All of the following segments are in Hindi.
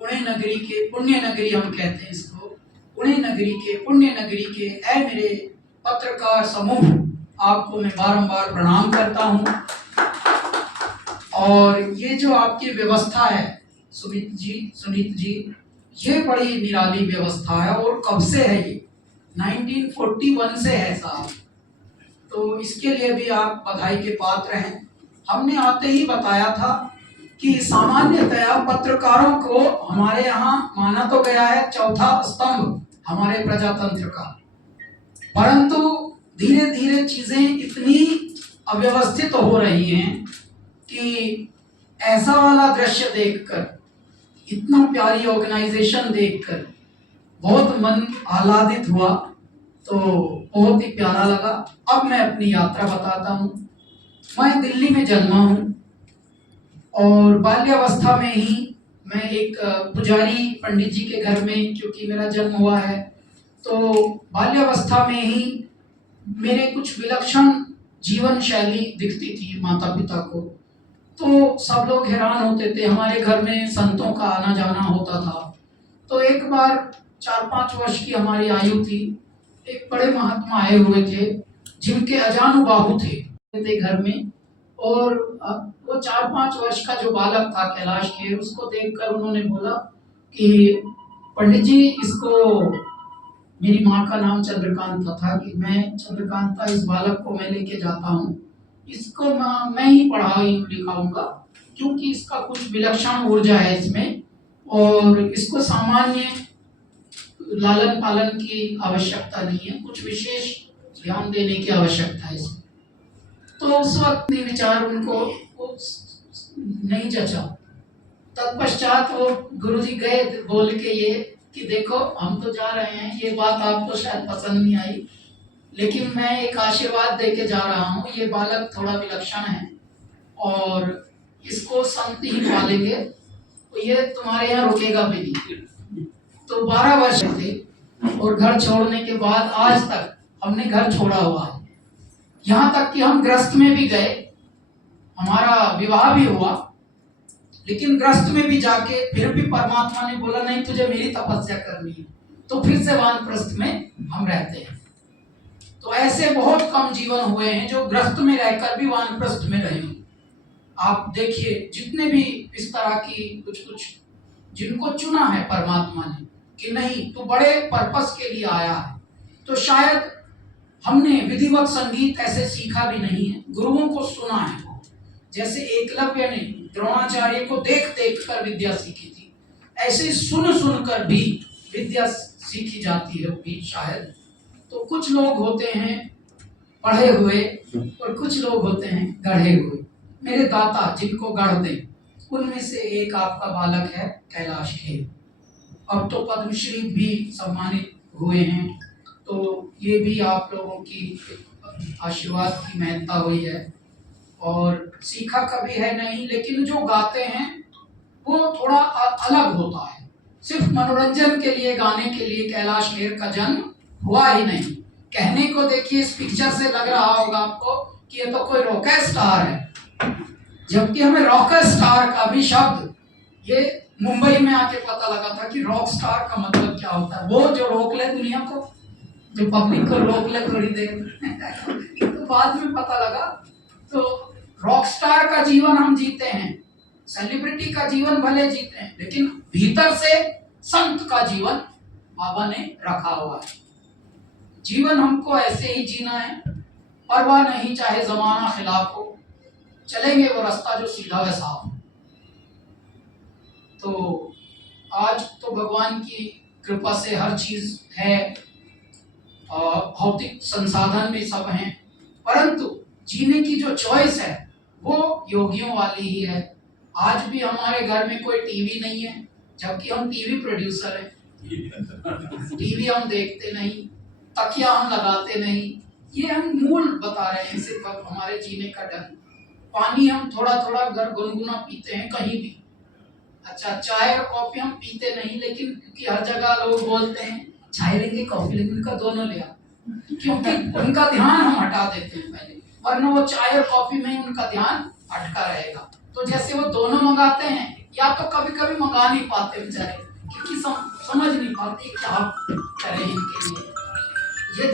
पुण्य नगरी हम कहते हैं इसको, पुण्य नगरी के ऐ मेरे पत्रकार समूह, आपको मैं बारंबार प्रणाम करता हूँ। और ये जो आपकी व्यवस्था है सुनीत जी, ये बड़ी निराली व्यवस्था है और कब से है ये? 1941 से है साहब। तो इसके लिए भी आप बधाई के पात्र हैं। हमने आते ही बताया था कि सामान्यतया पत्रकारों को हमारे यहाँ माना तो गया है चौथा स्तंभ हमारे प्रजातंत्र का, परंतु धीरे धीरे चीजें इतनी अव्यवस्थित हो रही हैं कि ऐसा वाला दृश्य देखकर, इतना प्यारी ऑर्गेनाइजेशन देखकर बहुत मन आह्लादित हुआ, तो बहुत ही प्यारा लगा। अब मैं अपनी यात्रा बताता हूँ। मैं दिल्ली में जन्मा हूँ और बाल्यावस्था में ही मैं एक पुजारी पंडित जी के घर में, क्योंकि मेरा जन्म हुआ है, तो बाल्यावस्था में ही मेरे कुछ विलक्षण जीवन शैली दिखती थी माता पिता को। तो सब लोग हैरान होते थे। हमारे घर में संतों का आना जाना होता था। तो एक बार 4-5 वर्ष की हमारी आयु थी, एक बड़े महात्मा आए हुए थे जिनके अजानुबाहु थे घर में, और वो 4-5 वर्ष का जो बालक था कैलाश खेर, उसको देखकर उन्होंने बोला कि पंडित जी, इसको, मेरी माँ का नाम चंद्रकांता था, कि मैं चंद्रकांता, इस बालक को मैं लेके जाता हूँ, इसको मैं ही पढ़ाई लिखाऊंगा, क्योंकि इसका कुछ विलक्षण ऊर्जा है इसमें और इसको सामान्य लालन पालन की आवश्यकता नहीं है, कुछ विशेष ध्यान देने की आवश्यकता है इसमें। तो उस वक्त विचार उनको नहीं जचा। तत्पश्चात वो गुरुजी गए बोल के ये कि देखो हम तो जा रहे हैं, ये बात आपको शायद पसंद नहीं आई, लेकिन मैं एक आशीर्वाद दे के जा रहा हूँ, ये बालक थोड़ा विलक्षण है और इसको संत ही पालेंगे, तो ये तुम्हारे यहाँ रुकेगा भी नहीं। तो 12 वर्ष थे और घर छोड़ने के बाद आज तक हमने घर छोड़ा हुआ है। यहाँ तक कि हम गृहस्थ में भी गए, हमारा विवाह भी हुआ, लेकिन गृहस्थ में भी जाके फिर भी परमात्मा ने बोला नहीं, तुझे मेरी तपस्या करनी है, तो फिर से वानप्रस्थ में हम रहते हैं। तो ऐसे बहुत कम जीवन हुए हैं जो गृहस्थ में रहकर भी वानप्रस्थ में रहे। आप देखिए, जितने भी इस तरह की कुछ जिनको चुना है परमात्मा ने कि नहीं तू बड़े पर्पस के लिए आया है, तो शायद हमने विधिवत संगीत ऐसे सीखा भी नहीं है, गुरुओं को सुना है। जैसे एकलव्य ने द्रोणाचार्य को देख देख कर विद्या सीखी थी, ऐसे सुन कर भी विद्या सीखी जाती है भी शायद। तो कुछ लोग होते हैं पढ़े हुए और कुछ लोग होते हैं गढ़े हुए। मेरे दाता जिनको गढ़ दें, उनमें से एक आपका बालक है कैलाश खेर। अब तो पद्मश्री भी सम्मानित हुए हैं, तो ये भी आप लोगों की आशीर्वाद की महत्ता हुई है। और सीखा कभी है नहीं, लेकिन जो गाते हैं वो थोड़ा अलग होता है। सिर्फ मनोरंजन के लिए, गाने के लिए कैलाश खेर का जन्म हुआ ही नहीं। कहने को देखिए इस पिक्चर से लग रहा होगा आपको कि ये तो कोई रॉक स्टार है, जबकि हमें रॉक स्टार का भी शब्द ये मुंबई में आके पता लगा था कि रॉक स्टार का मतलब क्या होता है। वो जो रोक ले दुनिया को, जो पब्लिक को रोक ले थोड़ी देर तो बाद में पता लगा। तो रॉक स्टार का जीवन हम जीते हैं, सेलिब्रिटी का जीवन भले जीते हैं, लेकिन भीतर से संत का जीवन बाबा ने रखा हुआ है। जीवन हमको ऐसे ही जीना है, परवाह नहीं चाहे जमाना खिलाफ हो, चलेंगे वो रास्ता जो सीधा व साफ। तो आज तो भगवान की कृपा से हर चीज है, भौतिक संसाधन भी सब हैं, परंतु जीने की जो चॉइस है वो योगियों वाली ही है। आज भी हमारे घर में कोई टीवी नहीं है, जबकि हम टीवी प्रोड्यूसर हैं। टीवी हम देखते नहीं, तकिया हम लगाते नहीं, ये हम मूल बता रहे हैं सिर्फ हमारे जीने का ढंग। पानी हम थोड़ा थोड़ा गुनगुना पीते हैं कहीं भी। अच्छा, चाय और कॉफी हम पीते नहीं, लेकिन क्योंकि हर जगह लोग बोलते हैं चाय लेंगे कॉफी लेंगे, उनका दोनों लिया, क्योंकि उनका ध्यान हम हटा देते हैं पहले, वरना वो चाय और कॉफी में उनका ध्यान अटका रहेगा। तो जैसे वो दोनों मंगाते हैं, या तो कभी कभी मंगा नहीं पाते बेचारे, क्योंकि समझ नहीं पाते क्या करें इनके लिए।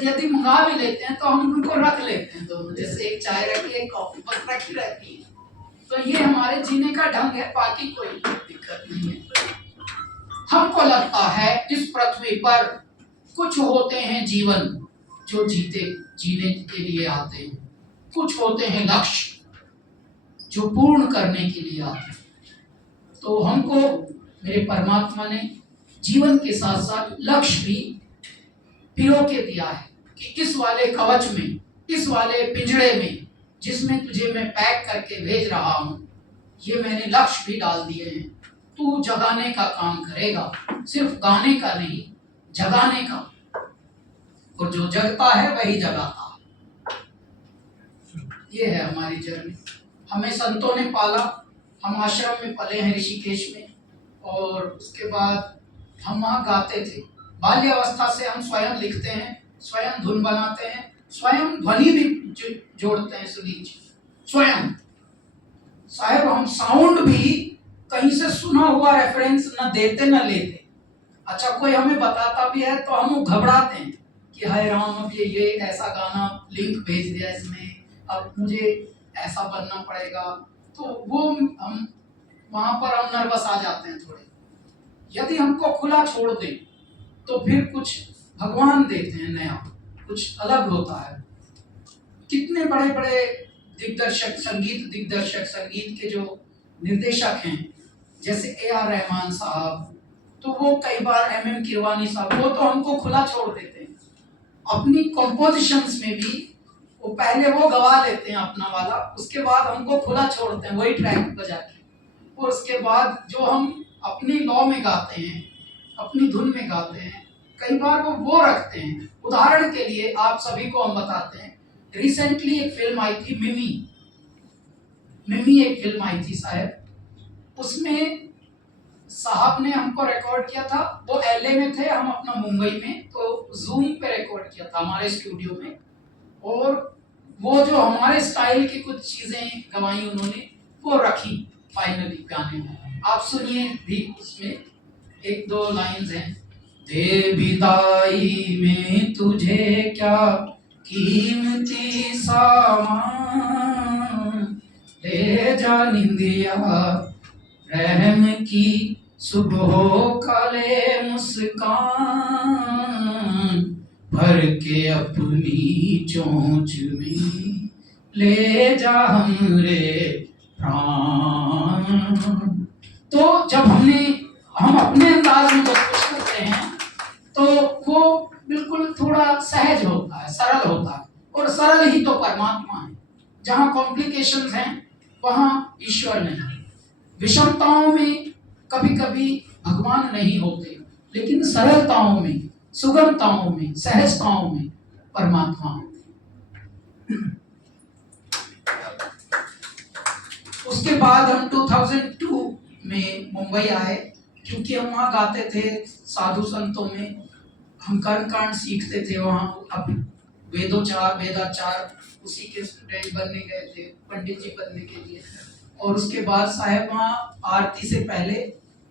यदि मंगा भी लेते हैं तो हम उनको रख लेते हैं दोनों, जैसे एक चाय रखी है, कॉफी बस रखी रहती है। तो ये हमारे जीने का ढंग है, बाकी कोई दिक्कत नहीं है। हमको लगता है इस पृथ्वी पर कुछ होते हैं जीवन जो जीने के लिए आते हैं, कुछ होते हैं लक्ष्य जो पूर्ण करने के लिए आते हैं। तो हमको मेरे परमात्मा ने जीवन के साथ साथ लक्ष्य भी पिरो के दिया है कि इस वाले कवच में, इस वाले पिंजड़े में जिसमें तुझे मैं पैक करके भेज रहा हूं, ये मैंने लक्ष्य भी डाल दिए हैं। तू जगाने का काम करेगा, सिर्फ गाने का नहीं, जगाने का। और जो जगता है वही जगाता है। ये है हमारी जर्नी। हमें संतों ने पाला, हम आश्रम में पले हैं ऋषिकेश में, और उसके बाद हम वहाँ गाते थे। बाल्यावस्था से हम स्वयं लिखते हैं, स्वयं धुन बनाते हैं, स्वयं ध्वनि भी जोड़ते हैं। सुनील जी स्वयं साहब, हम साउंड भी कहीं से सुना हुआ रेफरेंस न देते न लेते। अच्छा कोई हमें बताता भी है तो हम घबराते हैं कि हाय राम, अब ये ऐसा गाना लिंक भेज दिया इसमें, अब मुझे ऐसा बनना पड़ेगा। तो वो हम वहां पर हम नर्वस आ जाते हैं थोड़े। यदि हमको खुला छोड़ दें तो फिर कुछ भगवान देते हैं नया, कुछ अलग होता है। कितने बड़े बड़े दिग्दर्शक, संगीत दिग्दर्शक, संगीत के जो निर्देशक हैं, जैसे A.R. रहमान साहब, तो वो कई बार M.M. किरवानी साहब, वो तो हमको खुला छोड़ देते हैं अपनी कंपोजिशंस में भी। वो पहले वो गवा लेते हैं अपना वाला, उसके बाद हमको खुला छोड़ते हैं वही ट्रैक बजा के, और उसके बाद जो हम अपनी लॉ में गाते हैं, अपनी धुन में गाते हैं, कई बार वो रखते हैं। उदाहरण के लिए आप सभी को हम बताते हैं, रिसेंटली एक फिल्म आई थी मिमी, एक फिल्म आई थी साहब, उसमें साहब ने हमको रिकॉर्ड किया था। वो LA में थे, हम अपना मुंबई में, तो जूम पे रिकॉर्ड किया था हमारे स्टूडियो में। और वो जो हमारे स्टाइल की कुछ चीजें गवाई उन्होंने, वो रखी फाइनली गाने में। आप सुनिए भी, उसमें एक दो लाइंस हैं। दे विदाई में तुझे क्या कीमती सामान, ले जा निंदिया रहम की सुबह काले मुस्कान, भर के अपनी चोंच में ले जा हमरे प्राण। तो जब हम अपने अंदाज में जब कुछ करते हैं तो वो बिल्कुल थोड़ा सहज होता है, सरल होता है, और सरल ही तो परमात्मा है। जहाँ कॉम्प्लिकेशंस हैं वहाँ ईश्वर नहीं। विषमताओं में कभी कभी भगवान नहीं होते, लेकिन सरलताओं में, सुगमताओं में, सहजताओं में परमात्मा होते। उसके बाद हम 2002 में मुंबई आए, क्योंकि हम वहाँ गाते थे साधु संतों में, हम कर्म कांड सीखते थे वहाँ। अब वेदाचार उसी के स्टूडेंट बनने गए थे, पंडित जी बनने के लिए। और उसके बाद साहब वहाँ आरती से पहले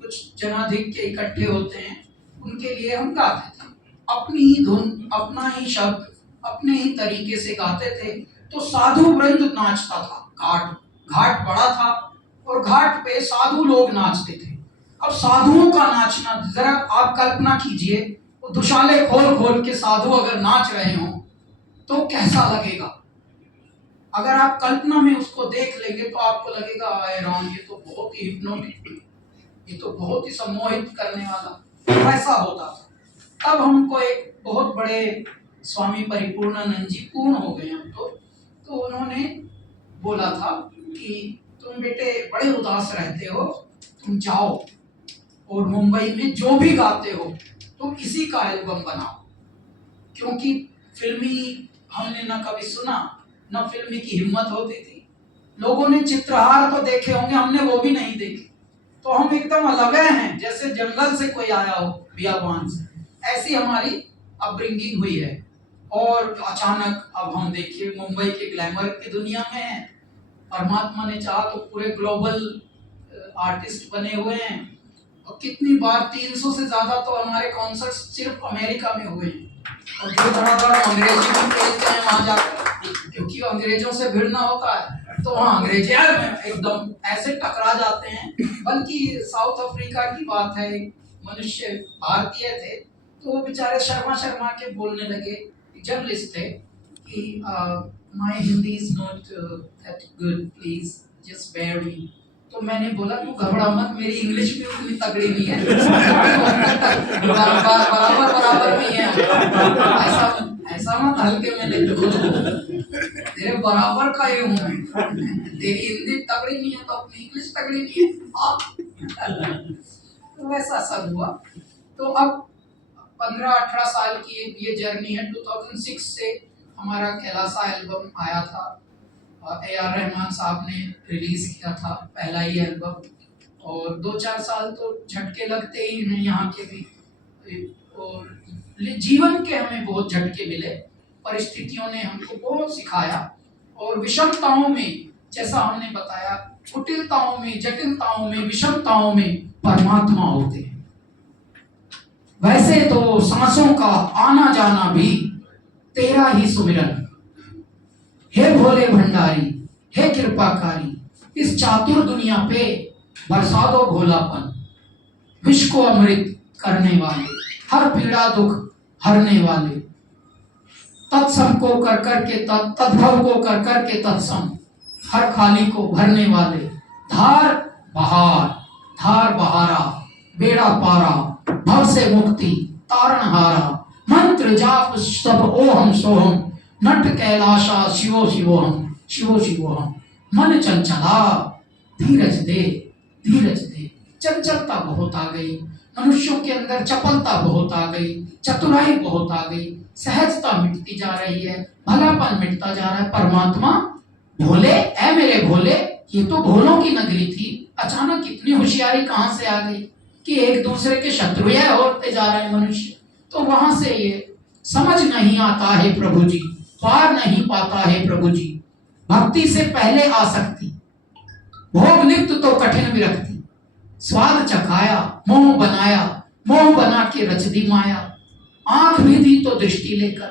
कुछ जनाधिक के इकट्ठे होते हैं, उनके लिए हम गाते थे अपनी ही धुन, अपना ही शब्द, अपने ही तरीके से गाते थे। तो साधु वृंद नाचता था, घाट बड़ा था और घाट पे साधु लोग नाचते थे। अब साधुओं का नाचना, जरा आप कल्पना कीजिए, वो दुशाले खोल खोल के साधु अगर नाच रहे हो तो कैसा लगेगा। अगर आप कल्पना में उसको देख लेंगे तो आपको लगेगा आए राम, ये तो बहुत ही हिप्नोटिक, ये तो बहुत ही सम्मोहित करने वाला, ऐसा होता था। तब हमको एक बहुत बड़े स्वामी परिपूर्णानंद जी, पूर्ण हो गए हम तो उन्होंने बोला था कि तुम बेटे बड़े उदास रहते हो, तुम जाओ और मुंबई में जो भी गाते हो तुम इसी का एल्बम बनाओ। क्योंकि फिल्मी हमने ना कभी सुना, ना फिल्मी की हिम्मत होती थी। लोगों ने चित्रहार तो देखे होंगे, हमने वो भी नहीं देखे। तो हम एकदम अलग हैं, जैसे जंगल से कोई आया हो, बियाबान से, ऐसी हमारी अपब्रिंगिंग हुई है। और अचानक अब हम देखिए मुंबई के ग्लैमर की दुनिया में हैं। परमात्मा ने चाहा तो पूरे ग्लोबल आर्टिस्ट बने हुए हैं। और कितनी बार 300 से ज्यादा तो हमारे कॉन्सर्ट सिर्फ अमेरिका में हुए हैं। और जो धड़ाधड़ अंग्रेजी भी खेलते हैं वहां जाकर, क्योंकि अंग्रेजों से भिड़ना होता है तो वहाँ अंग्रेजी एकदम ऐसे टकरा जाते हैं। बल्कि साउथ अफ्रीका की बात है, एक मनुष्य भारतीय थे तो वो बेचारे शर्मा शर्मा के बोलने लगे, जर्नलिस्ट थे कि my Hindi is not that good, please just bear me. तो मैंने बोला तू घबरा मत, मेरी इंग्लिश भी उतनी तगड़ी नहीं है, बराबर बराबर नहीं है, ऐसा मत हल्के में ले लो, तेरे बराबर का ही हूँ मैं, तेरी हिंदी तगड़ी नहीं है तो अपनी इंग्लिश तगड़ी नहीं है। तो वैसा सब हुआ। तो अब 15-18 साल की ये जर्नी है। 2006 से हमारा कैलासा एल्बम आया था, A.R. रहमान साहब ने रिलीज किया था पहला ही एल्बम। और 2-4 साल तो झटके लगते ही हैं यहाँ के भी, और जीवन के हमें बहुत झटके मिले, परिस्थितियों ने हमको बहुत सिखाया। और विषमताओं में, जैसा हमने बताया, कुटिलताओं में, जटिलताओं में, विषमताओं में परमात्मा होते हैं। वैसे तो सांसों का आना जाना भी तेरा ही सुमिरन। हे भोले भंडारी, हे कृपाकारी, इस चातुर दुनिया पे बरसा दो भोलापन। विश्व को अमृत करने वाले, हर पीड़ा दुख हरने वाले, तत्सम को कर कर के तद्भव को कर कर के तत्सम, हर खाली को भरने वाले, धार बहारा, बेड़ा पारा, भव से मुक्ति तारणहारा, मंत्र जाप सब ओहम सोहम, नट कैलाशा शिवो शिवोहम, शिवो शिवोहम। मन चंचला धीरज दे। चंचलता बहुत आ गई, मनुष्यों के अंदर चपलता बहुत आ गई, चतुराई बहुत आ गई, सहजता मिटती जा रही है, भलापन मिटता जा रहा है। परमात्मा भोले, ऐ मेरे भोले, ये तो भोलों की नगरी थी, अचानक इतनी होशियारी कहां से आ गई कि एक दूसरे के शत्रु होते जा रहे हैं मनुष्य। तो वहां से ये समझ नहीं आता है प्रभु जी, पार नहीं पाता है प्रभु जी। भक्ति से पहले आसक्ति, भोग लिप्त तो कठिन विरक्ति, स्वाद चखाया मोह बनाया, मोह बना के रच दी माया। आंख भी दी तो दृष्टि लेकर,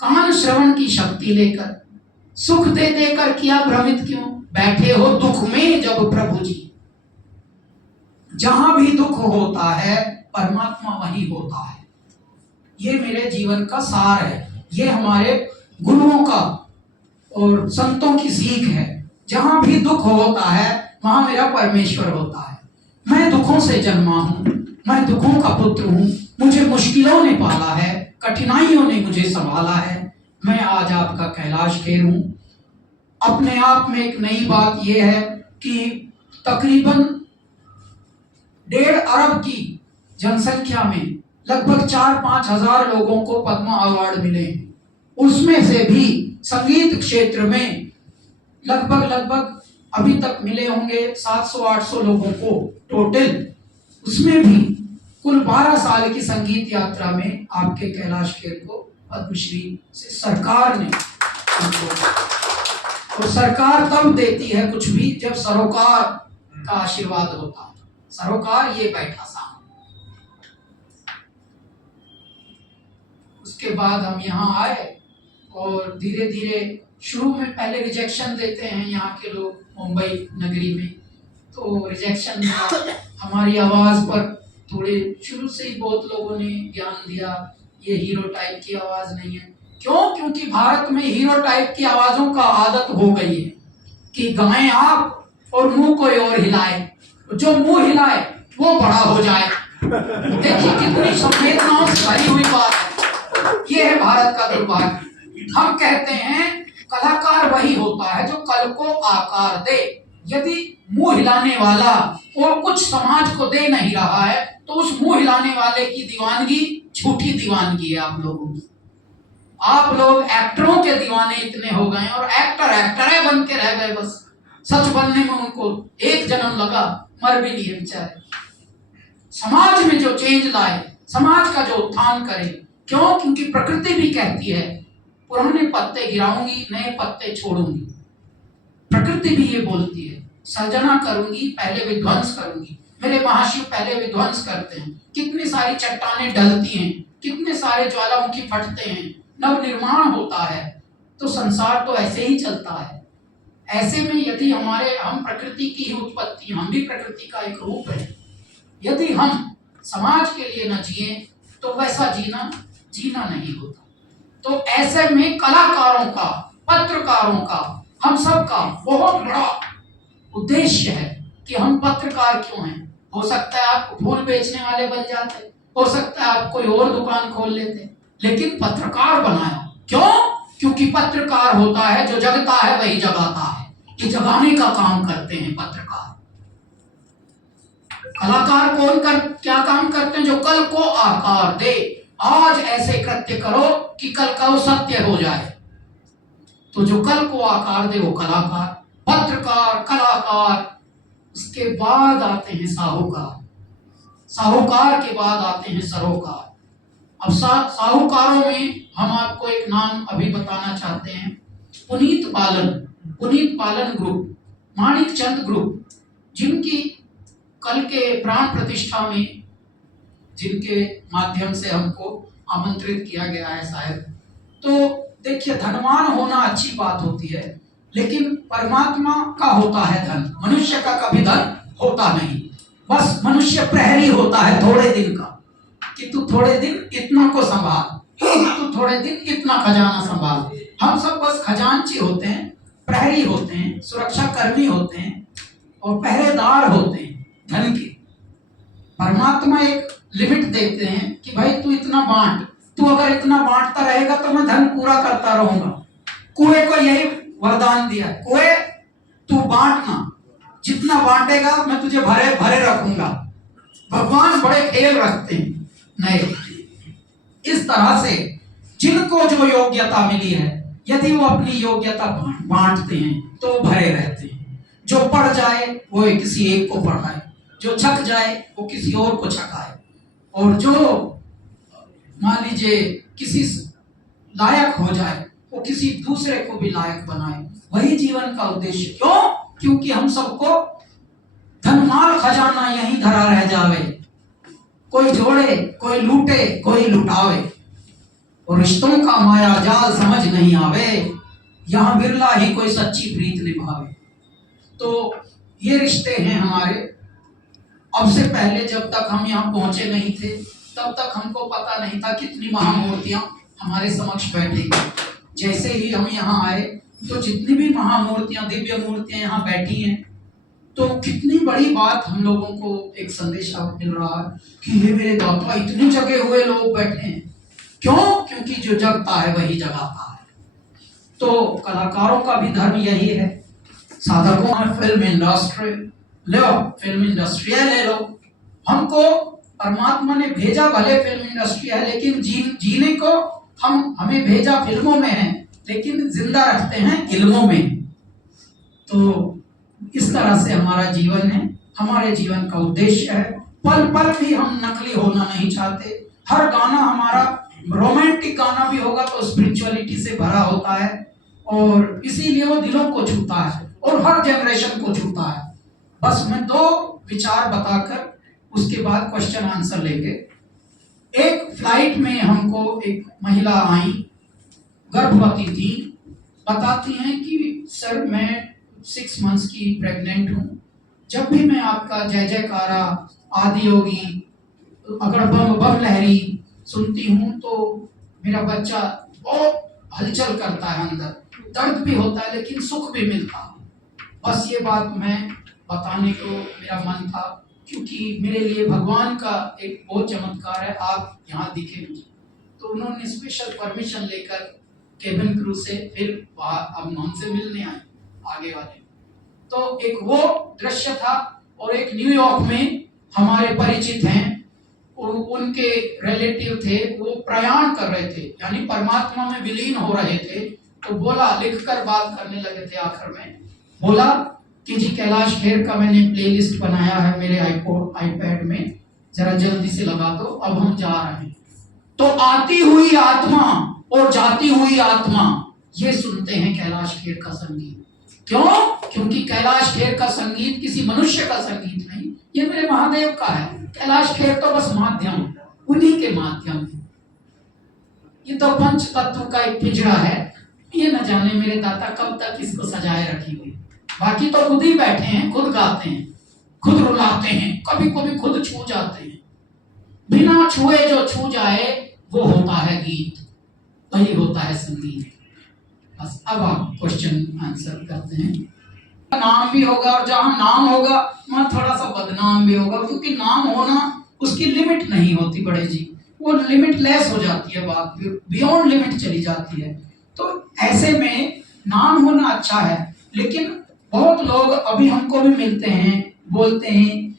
कान श्रवण की शक्ति लेकर, सुख दे देकर किया भ्रमित क्यों, बैठे हो दुख में जब प्रभु जी। जहां भी दुख होता है परमात्मा वहीं होता है। ये मेरे जीवन का सार है, ये हमारे गुरुओं का और संतों की सीख है। जहां भी दुख होता है वहां मेरा परमेश्वर होता है। मैं दुखों से जन्मा हूं, मैं दुखों का पुत्र हूं, मुझे मुश्किलों ने पाला है, कठिनाइयों ने मुझे संभाला है। मैं आज आपका कैलाश खेर हूं। अपने आप में एक नई बात यह है कि तकरीबन 1.5 अरब की जनसंख्या में लगभग 4-5 हजार लोगों को पद्म अवार्ड मिले हैं। उसमें से भी संगीत क्षेत्र में लगभग अभी तक मिले होंगे 700-800 लोगों को टोटल। उसमें भी कुल 12 साल की संगीत यात्रा में आपके कैलाश खेर को पद्मश्री से सरकार ने, और सरकार तब देती है कुछ भी जब सरोकार का आशीर्वाद होता है। सरोकार ये बैठा सामने। उसके बाद हम यहाँ आए और धीरे धीरे, शुरू में पहले रिजेक्शन देते हैं यहाँ के लोग मुंबई नगरी में, तो रिजेक्शन मिला। हमारी आवाज पर थोड़े शुरू से ही बहुत लोगों ने ज्ञान दिया, ये हीरो टाइप की आवाज नहीं है। क्यों? क्योंकि भारत में हीरो टाइप की आवाजों का आदत हो गई है कि गाएं आप और मुंह कोई और हिलाए, जो मुंह हिलाए वो बड़ा हो जाए। देखिए कितनी संवेदनाओं से भरी हुई बात है। ये है भारत का दुर्भाग्य। हम कहते हैं कलाकार वही होता है जो कल को आकार दे। यदि मुंह हिलाने वाला और कुछ समाज को दे नहीं रहा है तो उस मुंह हिलाने वाले की दीवानगी झूठी दीवानगी है आप लोगों की। आप लोग एक्टरों के दीवाने इतने हो गए और एक्टर बन के रह गए। बस सच बनने में उनको एक जन्म लगा, मर भी लिए बेचारे। समाज में जो चेंज लाए, समाज का जो उत्थान करे। क्यों? क्योंकि प्रकृति भी कहती है पुराने पत्ते गिराऊंगी, नए पत्ते छोड़ूंगी। प्रकृति भी ये बोलती है सर्जना करूंगी, पहले विध्वंस करूंगी। मेरे महाशिव पहले विध्वंस करते हैं, कितनी सारी चट्टानें डलती हैं, कितने सारे ज्वालामुखी फटते हैं, नव निर्माण होता है। तो संसार तो ऐसे ही चलता है। ऐसे में यदि हम प्रकृति की ही उत्पत्ति, हम भी प्रकृति का एक रूप है, यदि हम समाज के लिए न जिए तो वैसा जीना नहीं होता। तो ऐसे में कलाकारों का, पत्रकारों का, हम सब का बहुत बड़ा उद्देश्य है कि हम पत्रकार क्यों हैं। हो सकता है आप फूल बेचने वाले बन जाते, हो सकता है आप कोई और दुकान खोल लेते, लेकिन पत्रकार बनाया क्यों? क्योंकि पत्रकार होता है जो जगता है वही जगाता है। ये जगाने का काम करते हैं पत्रकार। कलाकार क्या काम करते हैं? जो कल को आकार दे। आज ऐसे कृत्य करो कि कल का वो सत्य हो जाए। तो जो कल को आकार दे वो कलाकार, पत्रकार, कलाकार। उसके बाद आते हैं साहूकार, साहूकार के बाद आते हैं सरोकार। अब साहूकारों में हम आपको एक नाम अभी बताना चाहते हैं, पुनीत पालन ग्रुप, माणिक चंद ग्रुप, जिनकी कल के प्राण प्रतिष्ठा में, जिनके माध्यम से हमको आमंत्रित किया गया है शायद। तो देखिए, धनवान होना अच्छी बात होती है, लेकिन परमात्मा का होता है धन, मनुष्य का कभी धन होता नहीं। बस मनुष्य प्रहरी होता है थोड़े दिन का, कि तू थोड़े दिन इतना को संभाल, तू थोड़े दिन इतना खजाना संभाल। हम सब बस खजांची होते हैं, प्रहरी होते हैं, सुरक्षा कर्मी होते हैं और पहरेदार होते हैं धन के। परमात्मा एक लिमिट देते हैं कि भाई तू इतना बांट, तू अगर इतना बांटता रहेगा तो मैं धन पूरा करता रहूंगा। कुएं को यही वरदान दिया है, कुएं तू बांटना, जितना बांटेगा मैं तुझे भरे भरे रखूंगा। भगवान बड़े खेल रखते हैं। नहीं, इस तरह से जिनको जो योग्यता मिली है, यदि वो अपनी योग्यता बांटते हैं तो भरे रहते हैं। जो पढ़ जाए वो किसी एक को पढ़ाए, जो छक जाए वो किसी और को छकाए, और जो मान लीजिए किसी लायक हो जाए वो किसी दूसरे को भी लायक बनाए। वही जीवन का उद्देश्य। क्यों? क्योंकि हम सबको धनमाल खजाना यहीं धरा रह जावे, कोई जोड़े, कोई लूटे, कोई लुटावे, और रिश्तों का माया जाल समझ नहीं आवे, यहाँ बिरला ही कोई सच्ची प्रीत निभावे। तो ये रिश्ते हैं हमारे। अब से पहले जब तक हम यहाँ पहुंचे नहीं थे, तब तक हमको पता नहीं था कितनी महामूर्तियां हमारे समक्ष बैठी। जैसे ही हम यहाँ आए तो जितनी भी महामूर्तियां, दिव्य मूर्तियां यहाँ बैठी हैं, तो कितनी बड़ी बात हम लोगों को एक संदेश मिल रहा है कि ये मेरे दाता, इतने जगे हुए लोग बैठे हैं। क्यों? क्योंकि जो जगता है वही जगाता है। तो कलाकारों का भी धर्म यही है। साधकों में फिल्म इंडस्ट्री लो, फिल्म इंडस्ट्री ले लो। हमको परमात्मा ने भेजा, भले फिल्म इंडस्ट्री है, लेकिन जीने को हमें भेजा फिल्मों में है, लेकिन जिंदा रखते हैं इल्मों में। तो इस तरह से हमारा जीवन है, हमारे जीवन का उद्देश्य है। पल पल भी हम नकली होना नहीं चाहते। हर गाना हमारा रोमांटिक गाना भी होगा तो स्पिरिचुअलिटी से भरा होता है, और इसीलिए वो दिलों को छूता है और हर जनरेशन को छूता है। बस मैं दो विचार बताकर उसके बाद क्वेश्चन आंसर लेंगे। एक फ्लाइट में हमको एक महिला आई, गर्भवती थी, बताती हैं कि सर मैं 6 मंथ्स की प्रेग्नेंट हूँ। जब भी मैं आपका जय जयकारा, आदि योगी, अगर बम बम लहरी सुनती हूँ तो मेरा बच्चा बहुत हलचल करता है, अंदर दर्द भी होता है लेकिन सुख भी मिलता है। बस ये बात मैं बताने को मेरा मन था, क्योंकि मेरे लिए भगवान का एक बहुत चमत्कार है, आप यहाँ दिखे मुझे। तो उन्होंने स्पेशल परमिशन लेकर केबिन क्रू से फिर अब हमसे मिलने आए आगे वाले। तो एक वो दृश्य था, और एक न्यूयॉर्क में हमारे परिचित हैं, उनके रिलेटिव थे, वो प्रयाण कर रहे थे, यानी परमात्मा में विलीन हो रहे थे। तो बोला, लिखकर बात करने लगे थे, आखिर में बोला कि जी कैलाश खेर का मैंने प्लेलिस्ट बनाया है मेरे आईपैड में, जरा जल्दी से लगा दो, अब हम जा रहे हैं। तो आती हुई आत्मा और जाती हुई आत्मा, ये सुनते हैं कैलाश खेर का संगीत। क्यों? क्योंकि कैलाश खेर का संगीत किसी मनुष्य का संगीत नहीं, ये मेरे महादेव का है। कैलाश खेर तो बस माध्यम, उन्हीं के माध्यम। ये तो पंच तत्व का एक पिंजरा है, ये न जाने मेरे दाता कब तक इसको सजाए रखी हुई। बाकी तो खुद ही बैठे हैं, खुद गाते हैं, खुद रुलाते हैं, कभी कभी खुद छू जाते हैं। बिना छुए जो छू जाए वो होता है गीत, वही होता है संगीत। बस अब आप क्वेश्चन आंसर करते हैं। नाम भी होगा, और जहां नाम होगा वहां थोड़ा सा बदनाम भी होगा, क्योंकि नाम होना उसकी लिमिट नहीं होती बड़े जी, वो लिमिटलेस हो जाती है, बात बियॉन्ड लिमिट चली जाती है। तो ऐसे में नाम होना अच्छा है, लेकिन बहुत लोग अभी हमको भी मिलते हैं, बोलते हैं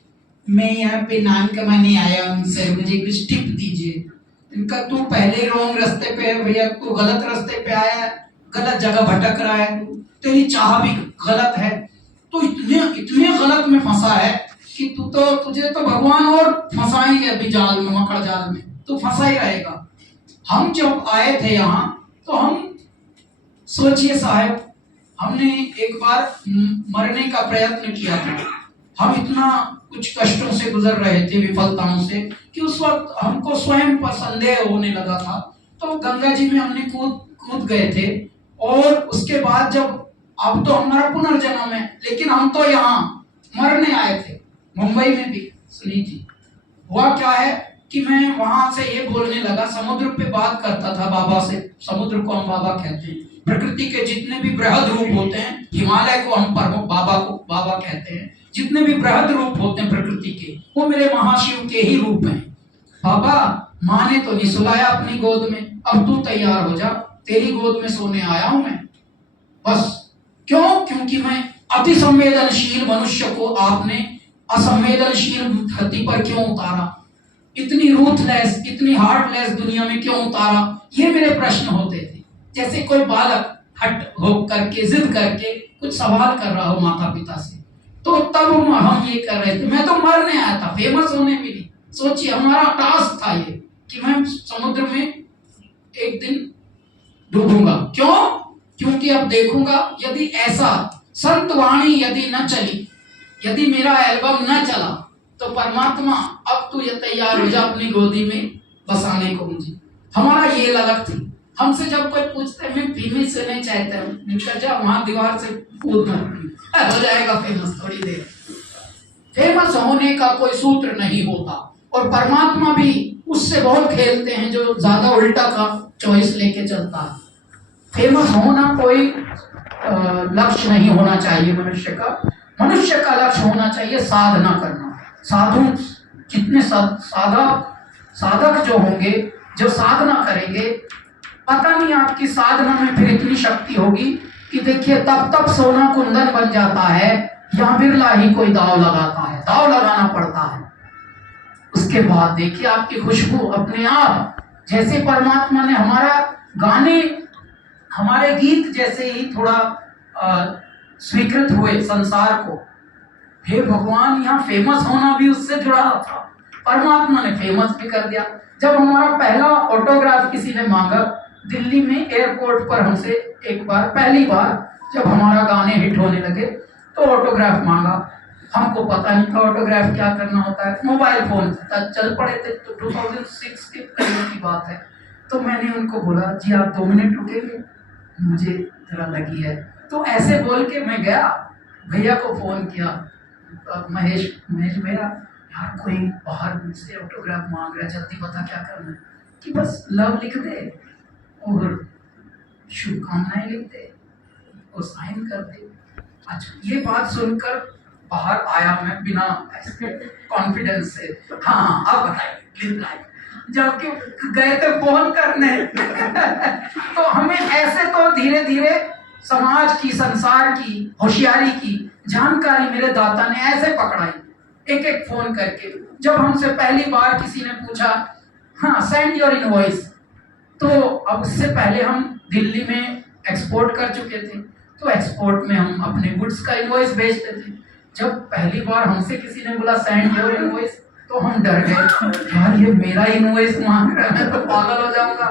मैं यहाँ पे नाम कमाने आया हूँ सर, मुझे कुछ टिप दीजिए। इनका तू पहले रॉन्ग रास्ते पे है भैया, तू गलत रास्ते पे आया है, गलत जगह भटक रहा है, तू तेरी चाह भी गलत है, तो इतने इतने गलत में फंसा है कि तू तो, तुझे तो भगवान और फंसाएंगे अभी जाल में, मकड़ जाल में तू फंसा ही रहेगा। हम जब आए थे यहाँ तो हम सोचिए साहब, हमने एक बार मरने का प्रयत्न किया था। हम इतना कुछ कष्टों से गुजर रहे थे, विफलताओं से, कि उस वक्त हमको स्वयं पर संदेह होने लगा था। तो गंगा जी में हमने कूद गए थे, और उसके बाद जब, अब तो हमारा पुनर्जन्म है, लेकिन हम तो यहाँ मरने आए थे। मुंबई में भी सुनीत जी, हुआ क्या है कि मैं वहां से ये बोलने लगा, समुद्र पे बात करता था बाबा से। समुद्र को हम बाबा कहते हैं, प्रकृति के जितने भी बृहद रूप होते हैं, हिमालय को हम बाबा को बाबा कहते हैं, जितने भी बृहद रूप होते हैं प्रकृति के, वो मेरे महाशिव के ही रूप हैं। बाबा, माँ ने तो नहीं सुलाया अपनी गोद में, अब तू तैयार हो जा, तेरी गोद में सोने आया हूं मैं। बस क्यों? क्योंकि मैं अति संवेदनशील मनुष्य को आपने असंवेदनशील धरती पर क्यों उतारा, इतनी रूथलेस, इतनी हार्टलेस दुनिया में क्यों उतारा, ये मेरे प्रश्न होते थे। जैसे कोई बालक हट हो करके, जिद करके कुछ सवाल कर रहा हो माता पिता से, तो तब हम ये कर रहे थे। मैं तो मरने आया था, फेमस होने भी नहीं। सोचिए, हमारा टास्क था ये कि मैं समुद्र में एक दिन डूबूंगा। क्यों? क्योंकि अब देखूंगा, यदि ऐसा संत वाणी यदि न चली, यदि मेरा एल्बम न चला, तो परमात्मा अब तू ये तैयार हो जा अपनी गोदी में बसाने को मुझे। हमारा ये ललक थी। हमसे जब कोई पूछते मैं फेमस से नहीं चाहता हूँ, निकल जा वहां दीवार से कूदना हो जाएगा फेमस थोड़ी देर। फेमस होने का कोई सूत्र नहीं होता, और परमात्मा भी उससे बहुत खेलते हैं जो ज्यादा उल्टा का चॉइस लेके चलता है। फेमस होना कोई लक्ष्य नहीं होना चाहिए मनुष्य का। मनुष्य का लक्ष्य होना चाहिए साधना करना। साधु जितने साधक जो होंगे, जो साधना करेंगे, पता नहीं आपकी साधना में फिर इतनी शक्ति होगी कि देखिए तब सोना कुंदन बन जाता है, या बिरला ही कोई दाव लगाता है, दाव लगाना पड़ता है। उसके बाद देखिए आपकी खुशबू अपने आप, जैसे परमात्मा ने हमारा गाने, हमारे गीत जैसे ही थोड़ा स्वीकृत हुए संसार को, हे भगवान, यहाँ फेमस होना भी उससे जुड़ा था, परमात्मा ने फेमस भी कर दिया। जब हमारा पहला ऑटोग्राफ किसी ने मांगा दिल्ली में एयरपोर्ट पर हमसे, एक बार पहली बार जब हमारा गाने हिट होने लगे, तो ऑटोग्राफ मांगा। हमको पता नहीं था ऑटोग्राफ क्या करना होता है, मोबाइल फोन चल पड़े थे, तो 2006 के करीब की बात है। तो मैंने उनको बोला, जी आप 2 मिनट रुकेंगे, मुझे जरा लगी है। तो ऐसे बोल के मैं गया, भैया को फोन किया, महेश भैया, यार कोई बाहर मुझसे ऑटोग्राफ मांग रहा है, जल्दी बता क्या करना है। कि बस लव लिख दे और शुभकामनाएं लिख दे और साइन कर दे। अच्छा, ये बात सुनकर बाहर आया मैं बिना कॉन्फिडेंस से, हाँ अब बताइए, जबकि गए थे फोन करने तो हमें ऐसे तो धीरे धीरे समाज की, संसार की, होशियारी की जानकारी मेरे दाता ने ऐसे पकड़ाई, एक एक फोन करके। जब हमसे पहली बार किसी ने पूछा, हाँ सेंड योर इनवॉइस, तो अब उससे पहले हम दिल्ली में एक्सपोर्ट कर चुके थे, तो एक्सपोर्ट में हम अपने गुड्स का इनवॉइस भेजते थे। जब पहली बार हमसे किसी ने बोला सेंड योर इनवॉइस, तो हम डर गए, यार ये मेरा इनवॉइस मांग रहा है, मैं तो पागल हो जाऊंगा।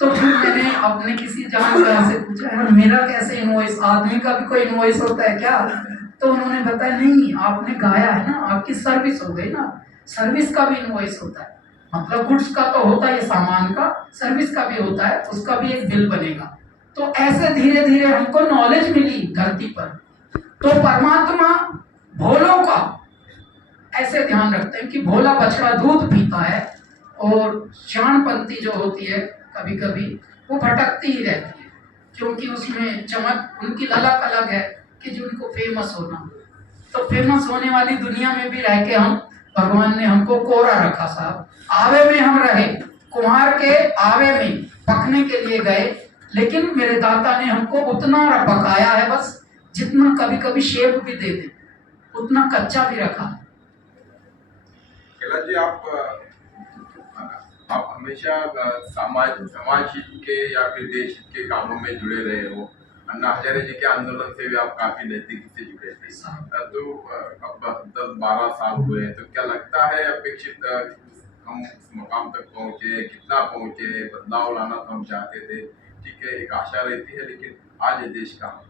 तो फिर मैंने अपने किसी जानकार से पूछा, यार मेरा कैसे इनवॉइस, आदमी का भी कोई इनवॉइस होता है क्या? तो उन्होंने बताया नहीं, आपने गाया है ना, आपकी सर्विस हो गई ना, सर्विस का भी इनवॉइस होता है। मतलब गुड्स का तो होता है सामान का, सर्विस का भी होता है, उसका भी एक बिल बनेगा। तो ऐसे धीरे धीरे हमको नॉलेज मिली धरती पर। तो परमात्मा भोलों का ऐसे ध्यान रखते हैं कि भोला बछड़ा दूध पीता है और शाणपंथी जो होती है कभी कभी वो भटकती ही रहती है, क्योंकि उसमें चमक, उनकी ललक अलग है कि जो उनको फेमस होना। तो फेमस होने वाली दुनिया में भी रह के हम, भगवान ने हमको कोरा रखा साहब। आवे में हम रहे, कुम्हार के आवे में पकने के लिए गए, लेकिन मेरे दाता ने हमको उतना पकाया है बस जितना कभी कभी शेप भी दे दे, उतना कच्चा भी रखा। कैलाश जी, आप हमेशा समाज हित के या फिर देश हित के कामों में जुड़े रहे हो। अन्ना हजारे जी के आंदोलन से भी आप काफी नजदीकी से जुड़े थे। तो अब 10-12 साल हुए, तो क्या लगता है अपेक्षित हम उस मुकाम तक पहुंचे, कितना पहुंचे? बदलाव लाना तो हम चाहते थे, ठीक है, एक आशा रहती है, लेकिन आज ये देश कहाँ?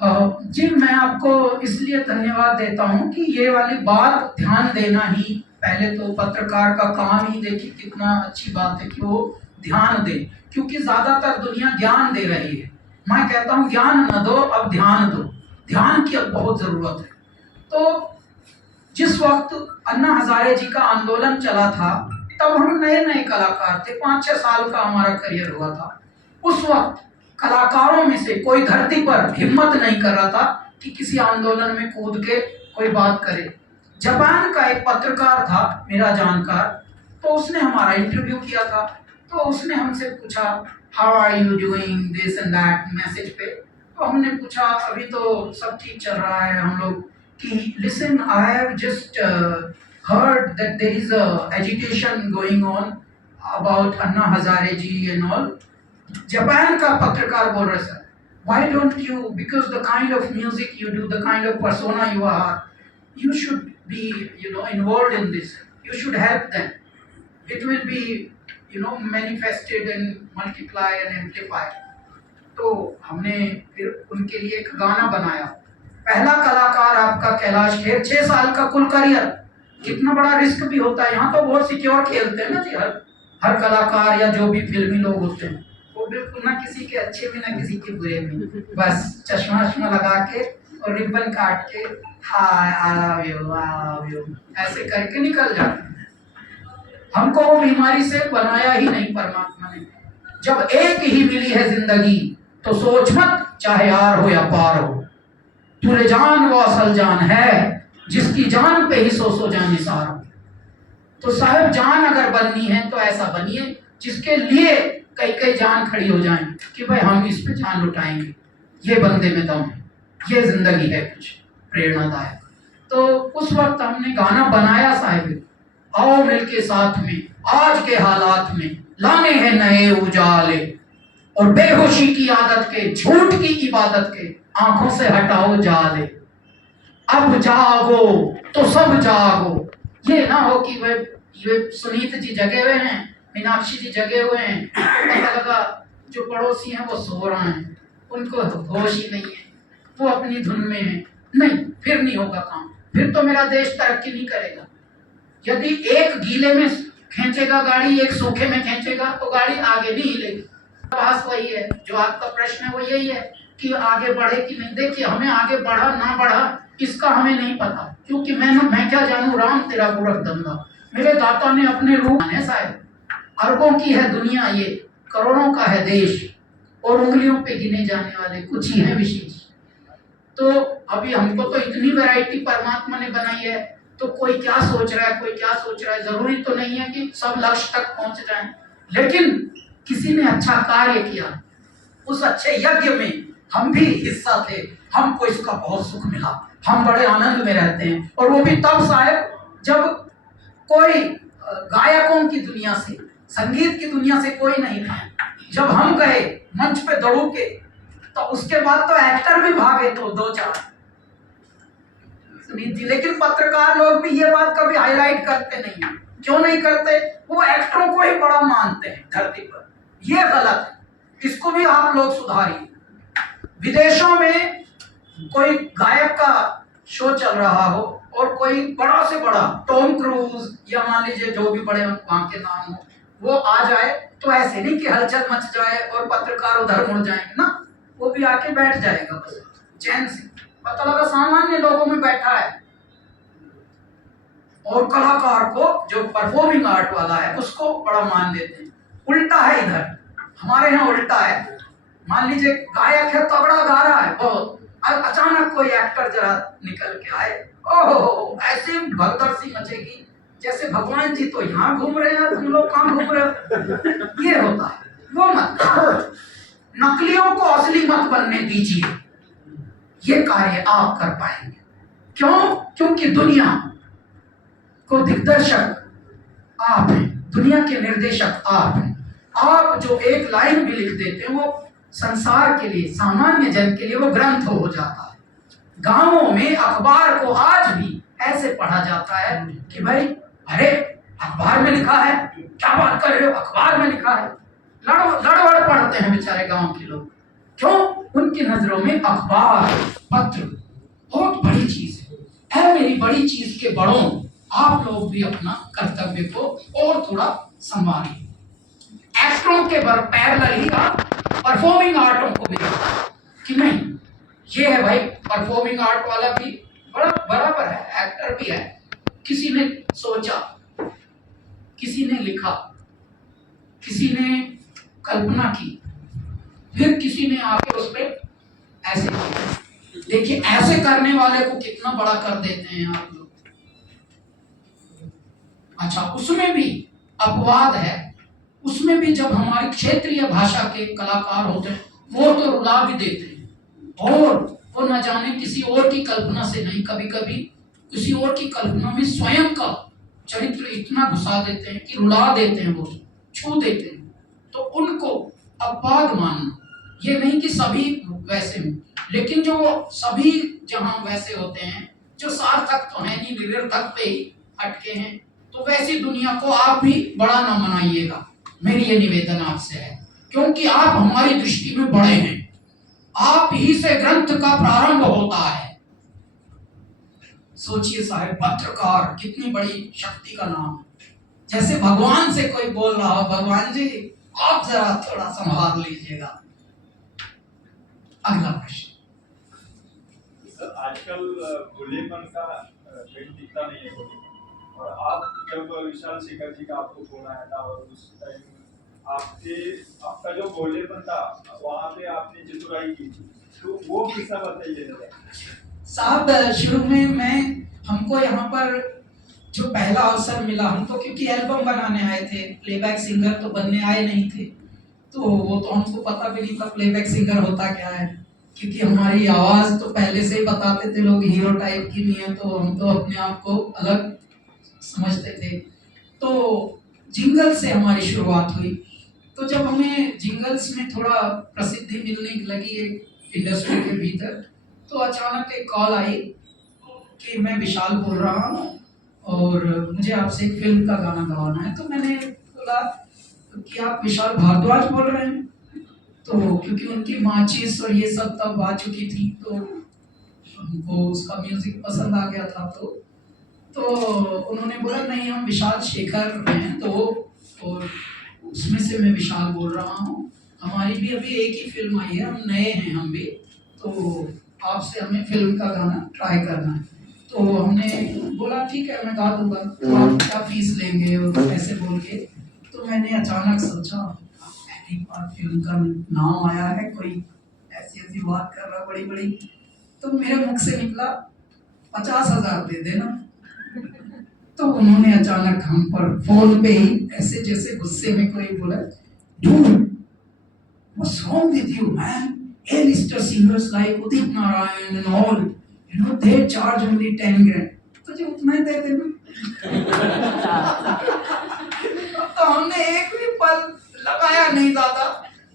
जी मैं आपको इसलिए धन्यवाद देता हूं कि ये वाली बात ध्यान देना ही, पहले तो पत्रकार का काम ही देखिए कितना अच्छी बात है कि वो ध्यान दे, क्योंकि ज्यादातर दुनिया ज्ञान दे रही है। मैं कहता हूं ज्ञान न दो, अब ध्यान दो, ध्यान की अब बहुत जरूरत है। तो जिस वक्त अन्ना हजारे जी का आंदोलन चला था, तब हम नए नए कलाकार थे, 5-6 साल का हमारा करियर हुआ था। उस वक्त कलाकारों में से कोई धरती पर हिम्मत नहीं कर रहा था कि किसी आंदोलन में कूद के कोई बात करे। जापान का एक पत्रकार था मेरा जानकार, तो उसने हमारा इंटरव्यू किया था। तो उसने हमसे पूछा how are you doing this and that message पे। तो हमने पूछा अभी तो सब ठीक चल रहा है हम लोग, कि listen I have just heard that there is a agitation going on about Anna Hazare ji and all. Japan का पत्रकार बोल रहे sir, why don't you, because the kind of music you do, the kind of persona you are, you should be involved in this, you should help them, it will be manifested and multiply and amplify. तो हमने फिर उनके लिए एक गाना बनाया। पहला कलाकार आपका कैलाश खेर, 6 साल का कुल करियर, कितना बड़ा रिस्क भी होता है। यहाँ तो बहुत सिक्योर खेलते हैं ना जी, हर कलाकार या जो भी फिल्मी लोग होते हैं वो बिल्कुल ना किसी के अच्छे में ना किसी के बुरे में, बस चश्मा वश्मा लगा के और रिबन काट के हाय आई लव यू ऐसे करके निकल जाते हैं। हमको वो बीमारी से बनाया ही नहीं परमात्मा ने। जब एक ही मिली है जिंदगी तो सोच मत चाहे यार हो या पार हो, तुरे जान वो असल जान है जिसकी जान पे ही सो जान निसार हो। तो साहब जान अगर बननी है तो ऐसा बनिए जिसके लिए कई कई जान खड़ी हो जाएं कि भाई हम इस पे जान लुटाएंगे, ये बंदे में दम है, ये जिंदगी है कुछ प्रेरणादायक। तो उस वक्त हमने गाना बनाया साहिब, आओ मिलके साथ में आज के हालात में लाने हैं नए उजाले, और बेहोशी की आदत के, झूठ की इबादत के आंखों से हटाओ जाले। अब जागो तो सब जागो, ये ना हो कि वे ये सुनीत जी जगे हुए हैं, मीनाक्षी जी जगे हुए हैं, पता लगा जो पड़ोसी हैं वो सो रहे हैं, उनको होश ही नहीं है, वो अपनी धुन में है। नहीं, फिर नहीं होगा काम, फिर तो मेरा देश तरक्की नहीं करेगा। यदि एक गीले में खींचेगा गाड़ी, एक सूखे में खींचेगा तो गाड़ी आगे नहीं हिलेगी। बात वही है, जो आपका प्रश्न है वो यही है कि आगे बढ़े कि नहीं। देखिए हमें आगे बढ़ा ना बढ़ा इसका हमें नहीं पता, क्योंकि मैं क्या जानू राम तेरा गोरख धंधा। मेरे दाता ने अपने रूप में शायद अरबों की है दुनिया, ये करोड़ों का है देश, और उंगलियों पे गिने जाने वाले कुछ ही हैं विशेष। तो अभी हमको तो इतनी वैरायटी परमात्मा ने बनाई है, तो कोई क्या सोच रहा है, कोई क्या सोच रहा है, जरूरी तो नहीं है कि सब लक्ष्य तक पहुंच जाएं, लेकिन किसी ने अच्छा कार्य किया, उस अच्छे यज्ञ में हम भी हिस्सा थे, हमको इसका बहुत सुख मिला, हम बड़े आनंद में रहते हैं। और वो भी तब साहब जब कोई गायकों की दुनिया से, संगीत की दुनिया से कोई नहीं था। जब हम गए मंच पे दौड़ू के, तो उसके बाद तो एक्टर भी भागे तो 2-4 सुनीत जी, लेकिन पत्रकार लोग भी ये बात कभी हाईलाइट करते नहीं है। क्यों नहीं करते? वो एक्टरों को ही बड़ा मानते हैं धरती पर। ये गलत है, इसको भी आप लोग सुधारिए। विदेशों में कोई गायक का शो चल रहा हो और कोई बड़ा से बड़ा टॉम क्रूज या मान लीजिए जो भी बड़े वहां के नाम हो, वो आ जाए तो ऐसे नहीं कि हलचल मच जाए और पत्रकार उधर मुड़ जाएंगे ना, वो भी आके बैठ जाएगा बस चैन से, पता लगा सामान्य लोगों में बैठा है। और कलाकार को, जो परफॉर्मिंग आर्ट वाला है, उसको बड़ा मान देते हैं। उल्टा है इधर, हमारे यहाँ उल्टा है। मान लीजिए गायक है, तगड़ा गा रहा है बहुत, अचानक कोई एक्टर जरा निकल के आए, ओहो ऐसे भगदड़ सी मचेगी जैसे भगवान जी तो यहाँ घूम रहे हैं, तुम लोग कहाँ घूम रहे हो। ये होता है, वो मत। नकलियों को असली मत बनने दीजिए, ये कार्य आप कर पाएंगे। क्यों? क्योंकि दुनिया को दिग्दर्शक आप हैं, दुनिया के निर्देशक आप हैं। आप जो एक लाइन भी लिख देते हैं वो संसार के लिए, सामान्य जन के लिए वो ग्रंथ हो जाता है। गांवों में अखबार को आज भी ऐसे पढ़ा जाता है कि भाई अरे अखबार में लिखा है, क्या बात कर रहे हो, अखबार में लिखा है। लड़बड़ पढ़ते हैं बेचारे गांव के लोग। क्यों? उनकी नजरों में अखबार पत्र बहुत बड़ी चीज है मेरी बड़ी चीज के बड़ों, आप लोग भी अपना कर्तव्य को और थोड़ा संभालिए। एक्टरों के पैरेलल ही आप परफॉर्मिंग आर्टों को भी देखो कि नहीं, ये है भाई परफॉर्मिंग आर्ट वाला भी बड़ा बराबर है, एक्टर भी है। किसी ने सोचा, किसी ने लिखा, किसी ने कल्पना की, फिर किसी ने आके उस पर ऐसे किया। देखिए ऐसे करने वाले को कितना बड़ा कर देते हैं आप लोग। अच्छा, उसमें भी अपवाद है, उसमें भी जब हमारी क्षेत्रीय भाषा के कलाकार होते हैं वो तो रुला भी देते हैं, और वो न जाने किसी और की कल्पना से नहीं, कभी कभी किसी और की कल्पना में स्वयं का चरित्र इतना घुसा देते हैं कि रुला देते हैं, वो छू देते हैं। तो उनको अपवाद मानना, ये नहीं कि सभी वैसे हों, लेकिन जो सभी जहां वैसे होते हैं, जो सार्थक तो है नहीं, निरर्थक पे ही अटके हैं, तो वैसी दुनिया को आप भी बड़ा ना मनाइएगा। मेरी ये निवेदन आपसे है, क्योंकि आप हमारी दृष्टि में बड़े हैं। आप ही से ग्रंथ का प्रारंभ होता है। सोचिए साहब, पत्रकार कितनी बड़ी शक्ति का नाम है। जैसे भगवान से कोई बोल रहा हो, भगवान जी आप जरा थोड़ा संभाल लीजिएगा। अगला प्रश्न। आजकल भोलेपन का ट्रेंड दिखता नहीं है कोई, और आप जब विशाल शेखर जी का आपको फोन आया था और उस टाइम आपका जो भोलेपन था वहाँ पे आपने चतुराई की थी, तो वो किस्सा बताइए साहब। शुरू में हमको यहाँ पर जो पहला अवसर मिला, हमको क्योंकि एल्बम बनाने आए थे, प्लेबैक सिंगर तो बनने आए नहीं थे, तो वो तो हमको पता भी नहीं था प्लेबैक सिंगर होता क्या है, क्योंकि हमारी आवाज तो पहले से ही बताते थे लोग हीरो टाइप की नहीं है, तो हम तो अपने आप को अलग समझते थे। तो जिंगल से हमारी शुरुआत हुई। तो जब हमें जिंगल्स में थोड़ा प्रसिद्धि मिलने लगी एक इंडस्ट्री के भीतर, तो अचानक एक कॉल आई कि मैं विशाल बोल रहा हूँ और मुझे आपसे एक फिल्म का गाना गवाना है। तो मैंने बोला कि आप विशाल भारद्वाज बोल रहे हैं? तो क्योंकि उनकी माचिस और ये सब तब आ चुकी थी, तो हमको उसका म्यूजिक पसंद आ गया था। तो उन्होंने बोला नहीं, हम विशाल शेखर हैं, तो और उसमें से मैं विशाल बोल रहा हूँ, हमारी भी अभी एक ही फिल्म आई है, हम नए हैं हम भी, तो आपसे हमें फिल्म का गाना ट्राई करना है। तो हमने बोला ठीक है मैं गा दूंगा, तो आप क्या फीस लेंगे और ऐसे बोल के। तो मैंने अचानक सोचा पहली बार फिल्म का नाम आया है, कोई ऐसी ऐसी बात कर रहा बड़ी बड़ी, तो मेरे मुख से निकला 50,000 दे देना। तो उन्होंने अचानक हम पर फोन पे ही ऐसे जैसे गुस्से में कोई बोला, dude, what's wrong with you, man? A-lister singers like Udit Narayan and all, you know, they charge only 10 grand. तो जो उतना ही दे देना। तो हमने एक भी पल लगाया नहीं दादा